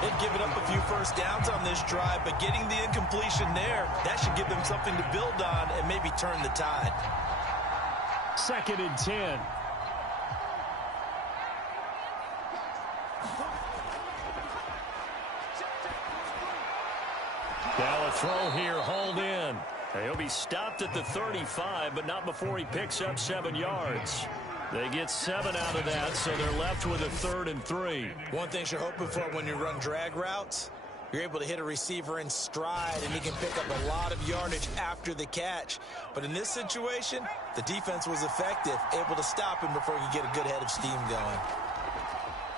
They've given up a few first downs on this drive, but getting the incompletion there, that should give them something to build on and maybe turn the tide. 2nd and 10. Now a throw here, hauled in. He'll be stopped at the 35, but not before he picks up 7 yards. They get 7 out of that, so they're left with a 3rd and 3. One thing you're hoping for when you run drag routes, you're able to hit a receiver in stride, and he can pick up a lot of yardage after the catch. But in this situation, the defense was effective, able to stop him before he could get a good head of steam going.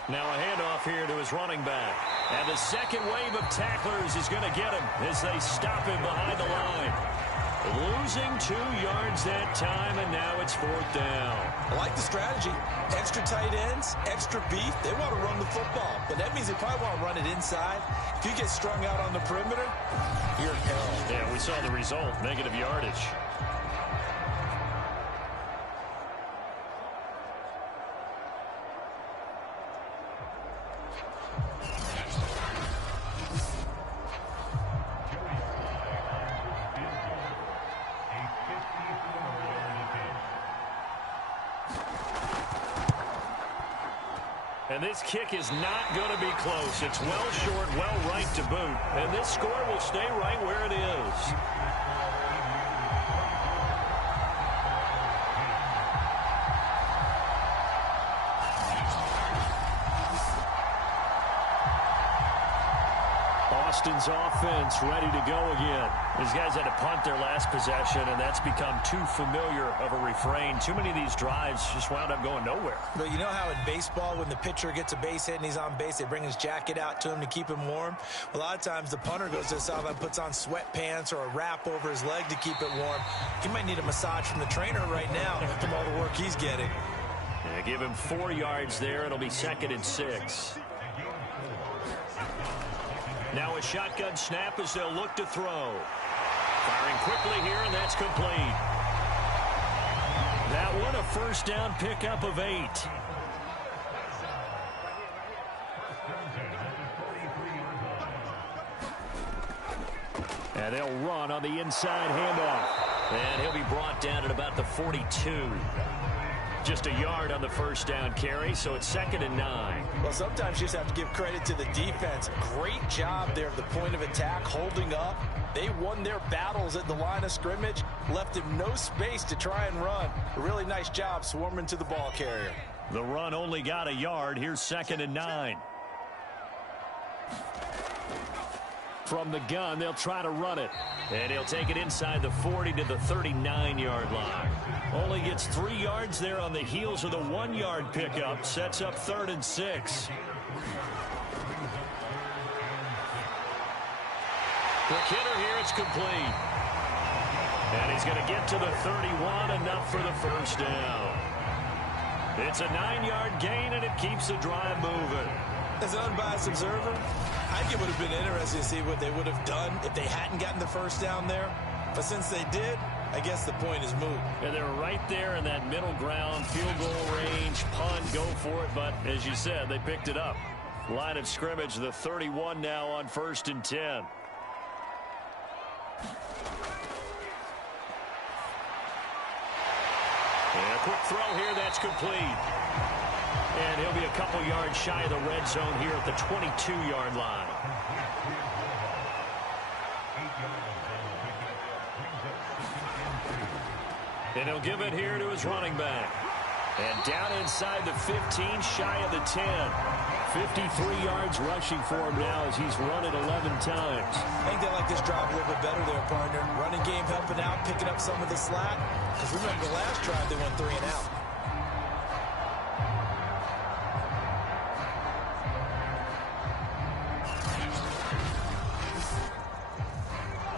Now a handoff here to his running back. And the second wave of tacklers is going to get him as they stop him behind the line. Losing 2 yards that time, and now it's 4th down. I like the strategy. Extra tight ends, extra beef. They want to run the football, but that means they probably want to run it inside. If you get strung out on the perimeter, you're in peril. Yeah, we saw the result, negative yardage. And this kick is not going to be close. It's well short, well right to boot. And this score will stay right where it is. Austin's offense ready to go again. These guys had to punt their last possession, and that's become too familiar of a refrain. Too many of these drives just wound up going nowhere. But you know how in baseball, when the pitcher gets a base hit and he's on base, they bring his jacket out to him to keep him warm? A lot of times the punter goes to the sideline, puts on sweatpants or a wrap over his leg to keep it warm. He might need a massage from the trainer right now from all the work he's getting. Yeah, give him 4 yards there. It'll be 2nd and 6. Now a shotgun snap as they'll look to throw. Firing quickly here, and that's complete. That one a first down pickup of 8. And they'll run on the inside handoff. And he'll be brought down at about the 42. Just a yard on the first down carry, so it's 2nd and 9. Well, sometimes you just have to give credit to the defense. Great job there at the point of attack, holding up. They won their battles at the line of scrimmage, left him no space to try and run. A really nice job swarming to the ball carrier. The run only got a yard. Here's 2nd and 9. From the gun, they'll try to run it. And he'll take it inside the 40 to the 39-yard line. Only gets 3 yards there on the heels of the 1-yard pickup. Sets up 3rd and 6. Quick hitter here, it's complete. And he's going to get to the 31, enough for the first down. It's a 9-yard gain, and it keeps the drive moving. As an unbiased observer, I think it would have been interesting to see what they would have done if they hadn't gotten the first down there. But since they did, I guess the point is moot. Yeah, they were right there in that middle ground, field goal range, punt, go for it. But as you said, they picked it up. Line of scrimmage, the 31 now on 1st and 10. And a quick throw here, that's complete. And he'll be a couple yards shy of the red zone here at the 22-yard line. And he'll give it here to his running back. And down inside the 15, shy of the 10. 53 yards rushing for him now as he's run it 11 times. I think they like this drive a little bit better there, partner. Running game helping out, picking up some of the slack. Because remember, the last drive they went 3 and out.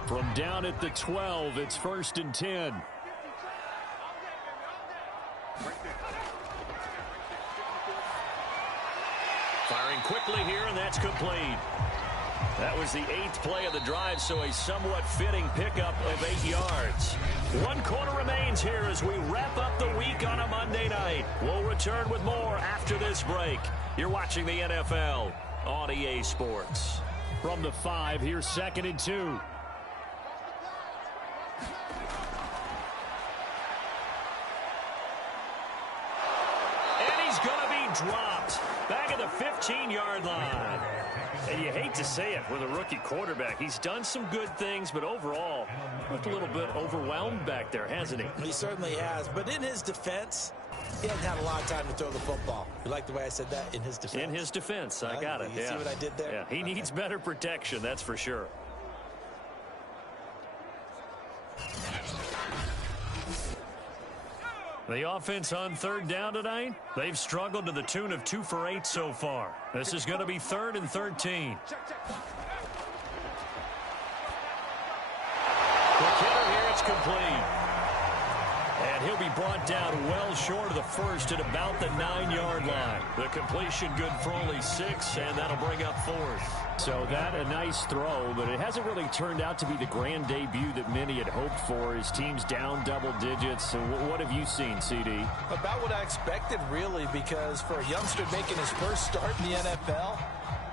From down at the 12, it's 1st and 10. Firing quickly here, and that's complete. That was the 8th play of the drive, so a somewhat fitting pickup of 8 yards. 1 quarter remains here as we wrap up the week on a Monday night. We'll return with more after this break. You're watching the NFL on EA Sports. From the 5, here's 2nd and 2. Dropped back at the 15-yard line. And you hate to say it with a rookie quarterback. He's done some good things, but overall, looked a little bit overwhelmed back there, hasn't he? He certainly has. But in his defense, he hasn't had a lot of time to throw the football. You like the way I said that? In his defense? In his defense. I got it. You see what I did there? Yeah, he needs better protection, that's for sure. The offense on 3rd down tonight, they've struggled to the tune of 2 for 8 so far. This is going to be 3rd and 13. The killer here, it's complete. And he'll be brought down well short of the first at about the 9-yard line. The completion good for only 6, and that'll bring up 4th. So that a nice throw, but it hasn't really turned out to be the grand debut that many had hoped for. His team's down double digits. So what have you seen, CD? About what I expected, really, because for a youngster making his first start in the NFL,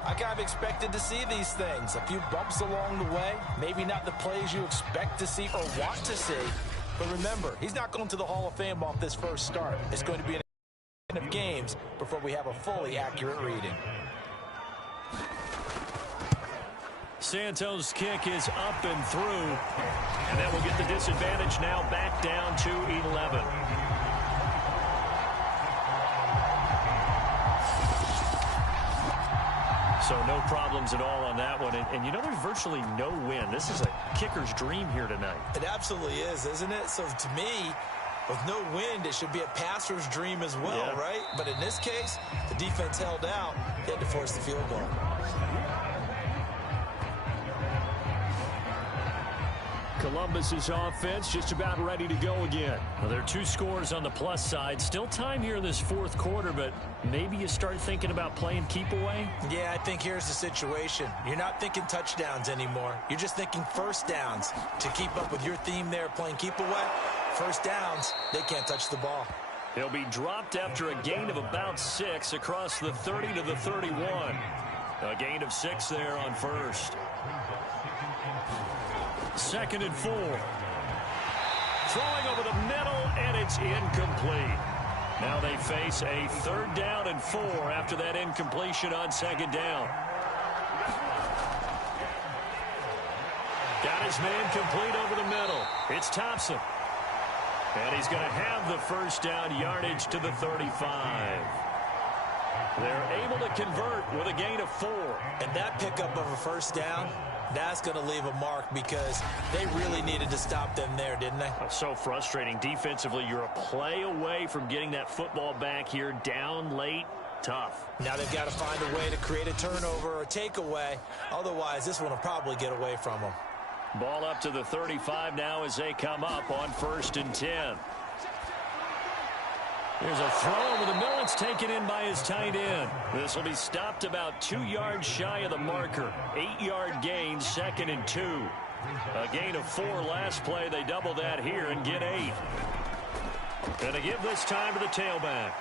I kind of expected to see these things. A few bumps along the way, maybe not the plays you expect to see or want to see. But remember, he's not going to the Hall of Fame off this first start. It's going to be an of games before we have a fully accurate reading. Santos' kick is up and through, and that will get the disadvantage now back down to 11. So no problems at all on that one. And you know, there's virtually no win. This is a kicker's dream here tonight. It absolutely is, isn't it? So to me, with no wind, it should be a passer's dream as well, yeah. Right? But in this case, the defense held out. They had to force the field goal. Columbus's offense just about ready to go again. Well, there are 2 scores on the plus side. Still time here in this 4th quarter, but maybe you start thinking about playing keep away? Yeah, I think here's the situation. You're not thinking touchdowns anymore. You're just thinking first downs. To keep up with your theme there, playing keep away, first downs, they can't touch the ball. He'll be dropped after a gain of about 6 across the 30 to the 31. A gain of 6 there on first. 2nd and 4. Throwing over the middle, and it's incomplete. Now they face a 3rd down and 4 after that incompletion on 2nd down. Got his man complete over the middle. It's Thompson. And he's going to have the first down yardage to the 35. They're able to convert with a gain of 4. And that pickup of a first down, that's going to leave a mark because they really needed to stop them there, didn't they? So frustrating. Defensively, you're a play away from getting that football back here. Down late, tough. Now they've got to find a way to create a turnover or a takeaway. Otherwise, this one will probably get away from them. Ball up to the 35 now as they come up on 1st and 10. There's a throw over the middle. It's taken in by his tight end. This will be stopped about 2 yards shy of the marker. 8-yard gain, 2nd and 2. A gain of 4 last play. They double that here and get 8. And to give this time to the tailback.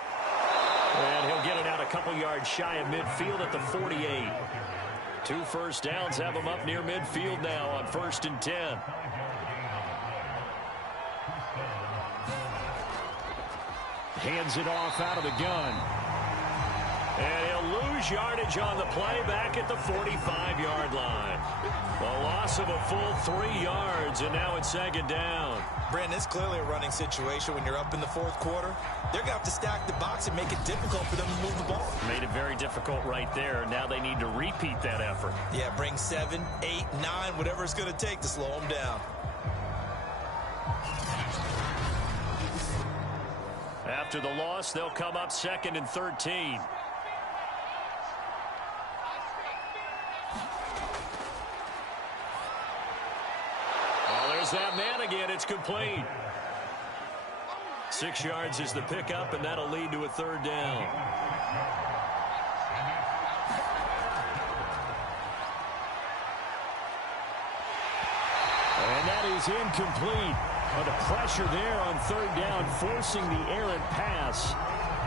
And he'll get it out a couple yards shy of midfield at the 48. 2 first downs have him up near midfield now on 1st and 10. Hands it off out of the gun. And he'll lose yardage on the play back at the 45-yard line. A loss of a full 3 yards, and now it's 2nd down. Brandon, it's clearly a running situation when you're up in the 4th quarter. They're going to have to stack the box and make it difficult for them to move the ball. Made it very difficult right there. Now they need to repeat that effort. Yeah, bring 7, 8, 9, whatever it's going to take to slow them down. After the loss, they'll come up 2nd and 13. Well, there's that man again. It's complete. 6 yards is the pickup, and that'll lead to a 3rd down. And that is incomplete. The pressure there on third down, forcing the errant pass.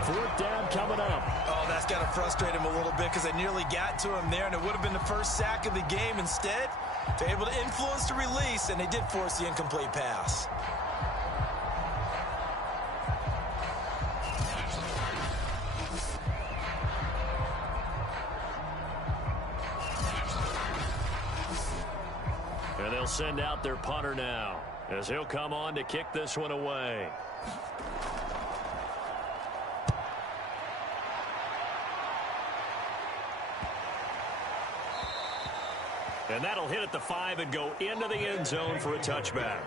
Fourth down coming up. Oh, that's got to frustrate him a little bit because they nearly got to him there, and it would have been the first sack of the game. Instead, they're able to influence the release, and they did force the incomplete pass. And they'll send out their punter now, as he'll come on to kick this one away. And that'll hit at the 5 and go into the end zone for a touchback.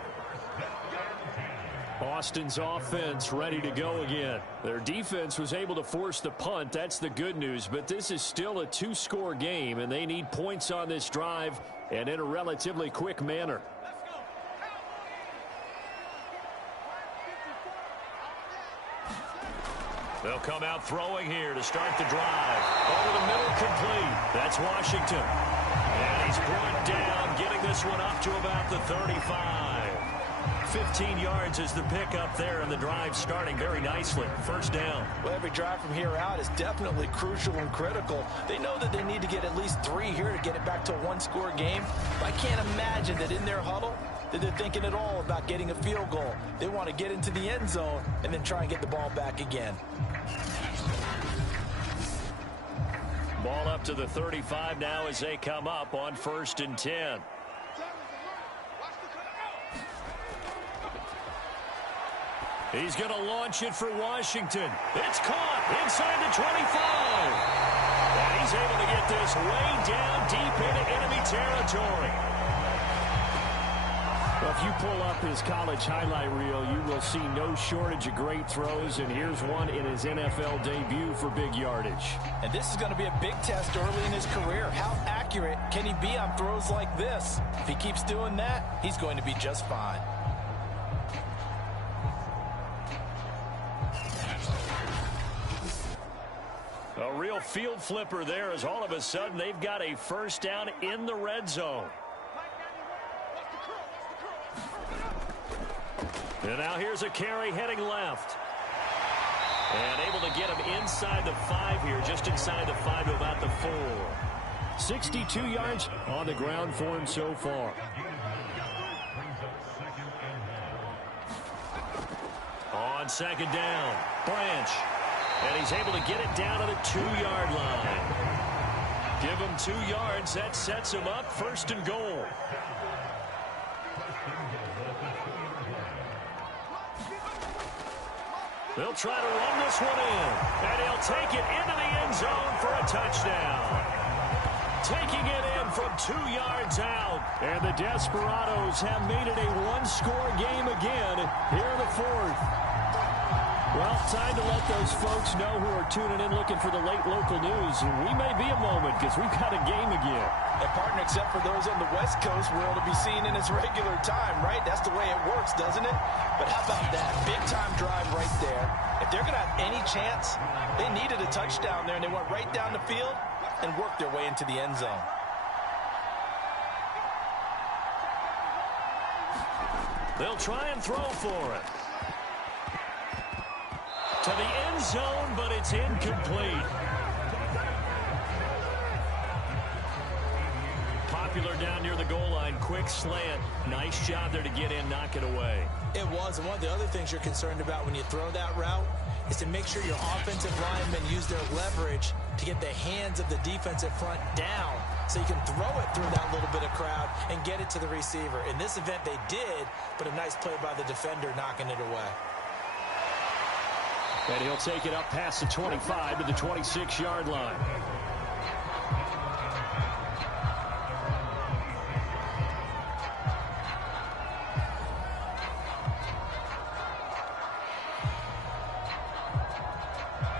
Austin's offense ready to go again. Their defense was able to force the punt. That's the good news. But this is still a two-score game, and they need points on this drive and in a relatively quick manner. They'll come out throwing here to start the drive. Over the middle, complete. That's Washington. And he's brought down, getting this one up to about the 35. 15 yards is the pickup there, and the drive starting very nicely. First down. Well, every drive from here out is definitely crucial and critical. They know that they need to get at least 3 here to get it back to a one-score game. But I can't imagine that in their huddle that they're thinking at all about getting a field goal. They want to get into the end zone and then try and get the ball back again. Ball up to the 35 now as they come up on 1st and 10. He's going to launch it for Washington. It's caught inside the 25. And he's able to get this way down deep into enemy territory. Well, if you pull up his college highlight reel, you will see no shortage of great throws, and here's one in his NFL debut for big yardage. And this is going to be a big test early in his career. How accurate can he be on throws like this? If he keeps doing that, he's going to be just fine. A real field flipper there, as all of a sudden they've got a first down in the red zone. And now here's a carry heading left. And able to get him inside the 5 here, just inside the 5 to about the 4. 62 yards on the ground for him so far. On second down, Branch. And he's able to get it down to the 2-yard line. Give him 2 yards. That sets him up 1st and goal. They'll try to run this one in. And he'll take it into the end zone for a touchdown. Taking it in from 2 yards out. And the Desperadoes have made it a one-score game again here in the 4th. Well, time to let those folks know who are tuning in looking for the late local news. We may be a moment because we've got a game again. And partner, except for those on the West Coast, we're able to be seen in its regular time, right? That's the way it works, doesn't it? But how about that big-time drive right there? If they're going to have any chance, they needed a touchdown there, and they went right down the field and worked their way into the end zone. They'll try and throw for it. To the end zone, but it's incomplete. Popular down near the goal line. Quick slant. Nice job there to get in, knock it away. It was, and one of the other things you're concerned about when you throw that route is to make sure your offensive linemen use their leverage to get the hands of the defensive front down so you can throw it through that little bit of crowd and get it to the receiver. In this event, they did, but a nice play by the defender knocking it away. And he'll take it up past the 25 to the 26-yard line.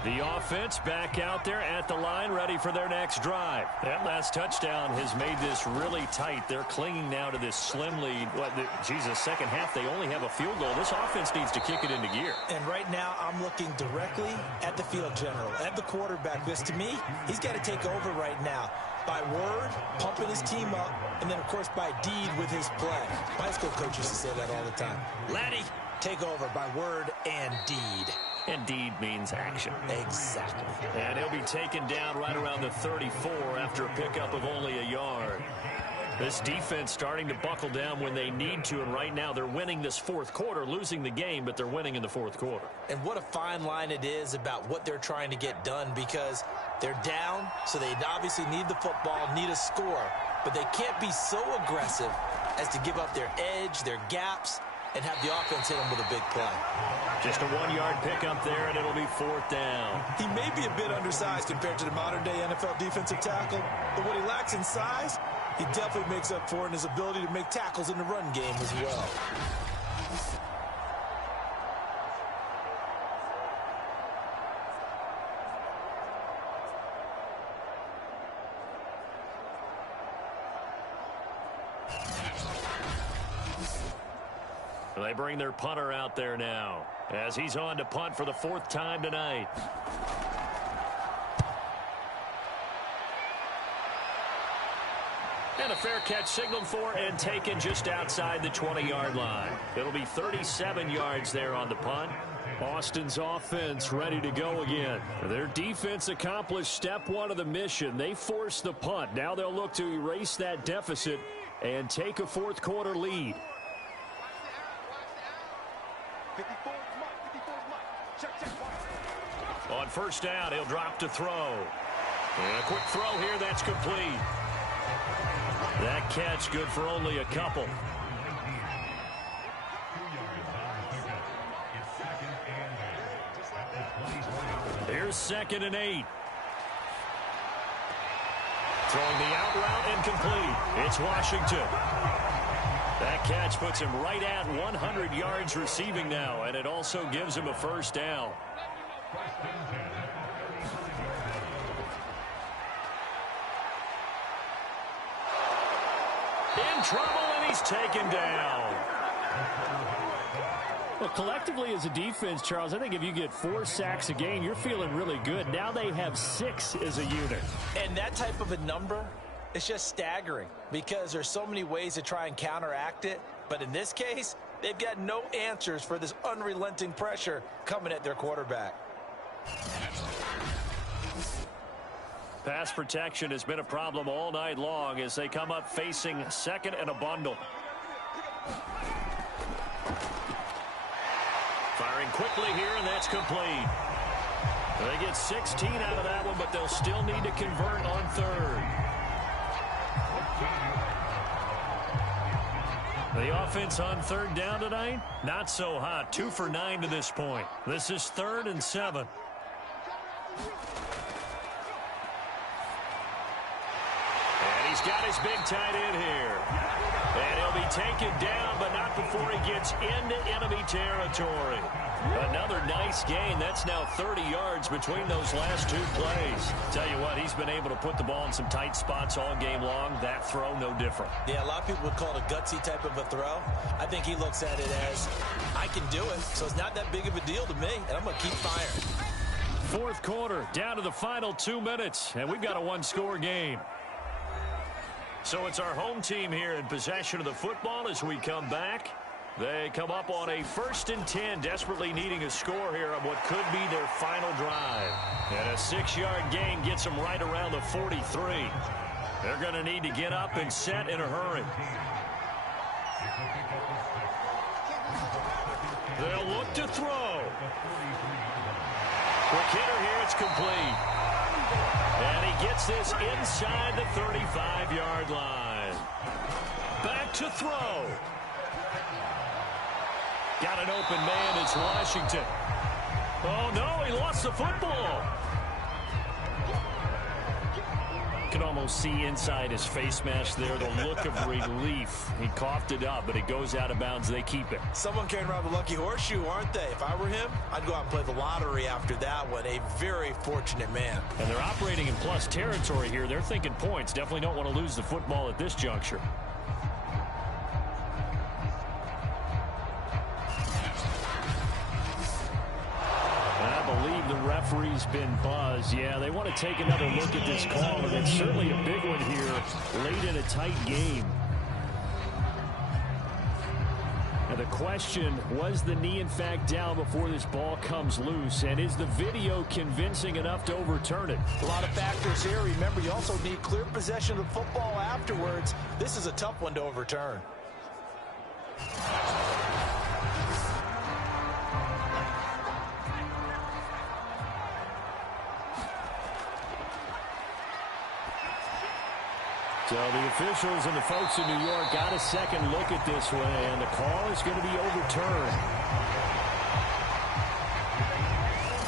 The offense back out there at the line, ready for their next drive. That last touchdown has made this really tight. They're clinging now to this slim lead. Second half, they only have a field goal. This offense needs to kick it into gear. And right now, I'm looking directly at the field general, at the quarterback. Because to me, he's got to take over right now. By word, pumping his team up, and then, of course, by deed with his play. My high school coach used to say that all the time. Laddie, take over by word and deed. And deed means action. Exactly. And he'll be taken down right around the 34 after a pickup of only a yard. This defense starting to buckle down when they need to, and right now they're winning this fourth quarter, losing the game, but they're winning in the fourth quarter. And what a fine line it is about what they're trying to get done, because they're down, so they obviously need the football, need a score, but they can't be so aggressive as to give up their edge, their gaps, and have the offense hit them with a big play. Just a 1-yard pickup there, and it'll be fourth down. He may be a bit undersized compared to the modern-day NFL defensive tackle, but what he lacks in size, he definitely makes up for in his ability to make tackles in the run game as well. They bring their punter out there now as he's on to punt for the fourth time tonight. And a fair catch signaled for and taken just outside the 20-yard line. It'll be 37 yards there on the punt. Austin's offense ready to go again. Their defense accomplished step one of the mission. They forced the punt. Now they'll look to erase that deficit and take a fourth quarter lead. On first down, he'll drop to throw. And a quick throw here, that's complete. That catch good for only a couple. Here's 2nd and 8. Throwing the out route incomplete. It's Washington. That catch puts him right at 100 yards receiving now, and it also gives him a first down. In trouble, and he's taken down. Well, collectively as a defense, Charles, I think if you get 4 sacks a game, you're feeling really good. Now they have 6 as a unit. And that type of a number, it's just staggering because there's so many ways to try and counteract it. But in this case, they've got no answers for this unrelenting pressure coming at their quarterback. Pass protection has been a problem all night long as they come up facing 2nd and a bundle. Firing quickly here, and that's complete. They get 16 out of that one, but they'll still need to convert on 3rd. The offense on 3rd down tonight, not so hot. 2 for 9 to this point. This is 3rd and 7. He's got his big tight end here. And he'll be taken down, but not before he gets into enemy territory. Another nice gain. That's now 30 yards between those last 2 plays. Tell you what, he's been able to put the ball in some tight spots all game long. That throw, no different. Yeah, a lot of people would call it a gutsy type of a throw. I think he looks at it as, I can do it, so it's not that big of a deal to me, and I'm going to keep firing. Fourth quarter, down to the final 2 minutes, and we've got a 1-score game. So it's our home team here in possession of the football as we come back. They come up on a 1st and 10, desperately needing a score here on what could be their final drive. And a 6-yard gain gets them right around the 43. They're going to need to get up and set in a hurry. They'll look to throw. Quick hitter here, it's complete. And he gets this inside the 35-yard line. Back to throw. Got an open man, it's Washington. Oh, no, he lost the football. Can almost see inside his face mask there, the look of relief. He coughed it up, but it goes out of bounds. They keep it. Someone carrying around the lucky horseshoe, aren't they? If I were him, I'd go out and play the lottery after that one. A very fortunate man. And they're operating in plus territory here. They're thinking points. Definitely don't want to lose the football at this juncture. The referee's been buzzed. Yeah, they want to take another look at this call, and it's certainly a big one here late in a tight game. Now the question, was the knee in fact down before this ball comes loose, and is the video convincing enough to overturn it? A lot of factors here. Remember, you also need clear possession of the football afterwards. This is a tough one to overturn. So the officials and the folks in New York got a second look at this one, and the call is going to be overturned.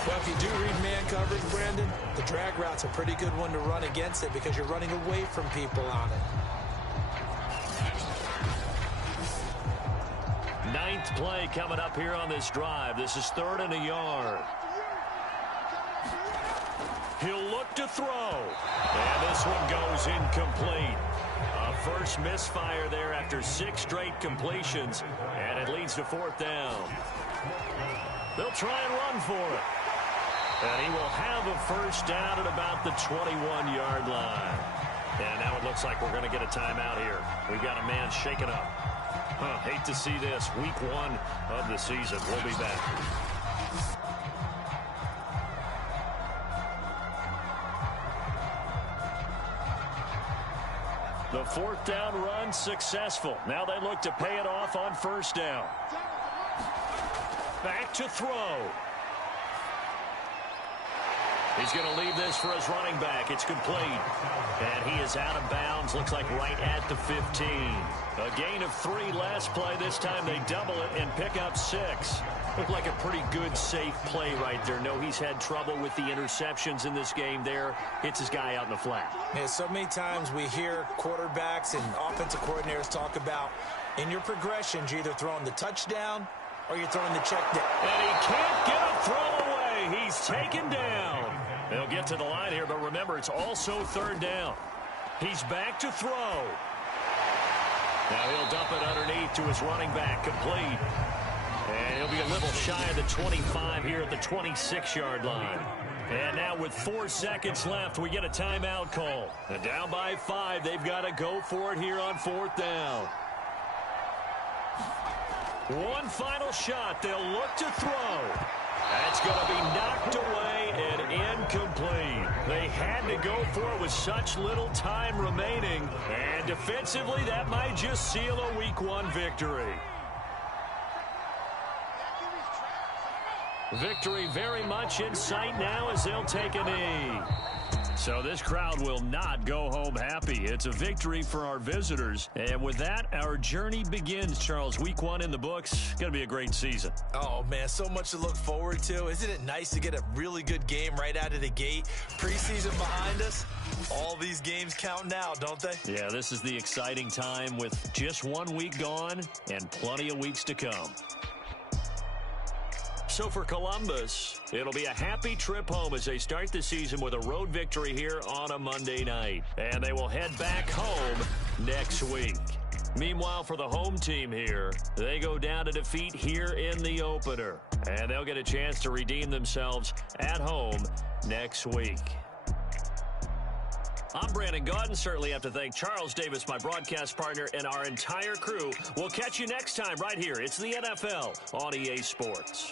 Well, if you do read man coverage, Brandon, the drag route's a pretty good one to run against it because you're running away from people on it. Ninth play coming up here on this drive. This is 3rd and a yard. He'll look to throw. And this one goes incomplete. A first misfire there after 6 straight completions. And it leads to 4th down. They'll try and run for it. And he will have a first down at about the 21-yard line. And now it looks like we're going to get a timeout here. We've got a man shaken up. Hate to see this. Week 1 of the season. We'll be back. The 4th down run successful. Now they look to pay it off on 1st down. Back to throw. He's going to leave this for his running back. It's complete. And he is out of bounds. Looks like right at the 15. A gain of 3 last play. This time they double it and pick up 6. Looked like a pretty good, safe play right there. No, he's had trouble with the interceptions in this game there. Hits his guy out in the flat. Yeah, so many times we hear quarterbacks and offensive coordinators talk about in your progressions, you're either throwing the touchdown or you're throwing the check down. And he can't get a throw away. He's taken down. They'll get to the line here, but remember, it's also 3rd down. He's back to throw. Now he'll dump it underneath to his running back, complete. And he'll be a little shy of the 25 here at the 26-yard line. And now with 4 seconds left, we get a timeout call. And down by 5, they've got to go for it here on 4th down. One final shot. They'll look to throw. That's going to be knocked away and incomplete. They had to go for it with such little time remaining. And defensively, that might just seal a Week 1 victory. Victory very much in sight now as they'll take a knee. So this crowd will not go home happy. It's a victory for our visitors. And with that, our journey begins, Charles. Week 1 in the books. Going to be a great season. Oh, man, so much to look forward to. Isn't it nice to get a really good game right out of the gate? Preseason behind us. All these games count now, don't they? Yeah, this is the exciting time with just 1 week gone and plenty of weeks to come. So for Columbus, it'll be a happy trip home as they start the season with a road victory here on a Monday night. And they will head back home next week. Meanwhile, for the home team here, they go down to defeat here in the opener. And they'll get a chance to redeem themselves at home next week. I'm Brandon Gaudin. Certainly have to thank Charles Davis, my broadcast partner, and our entire crew. We'll catch you next time right here. It's the NFL on EA Sports.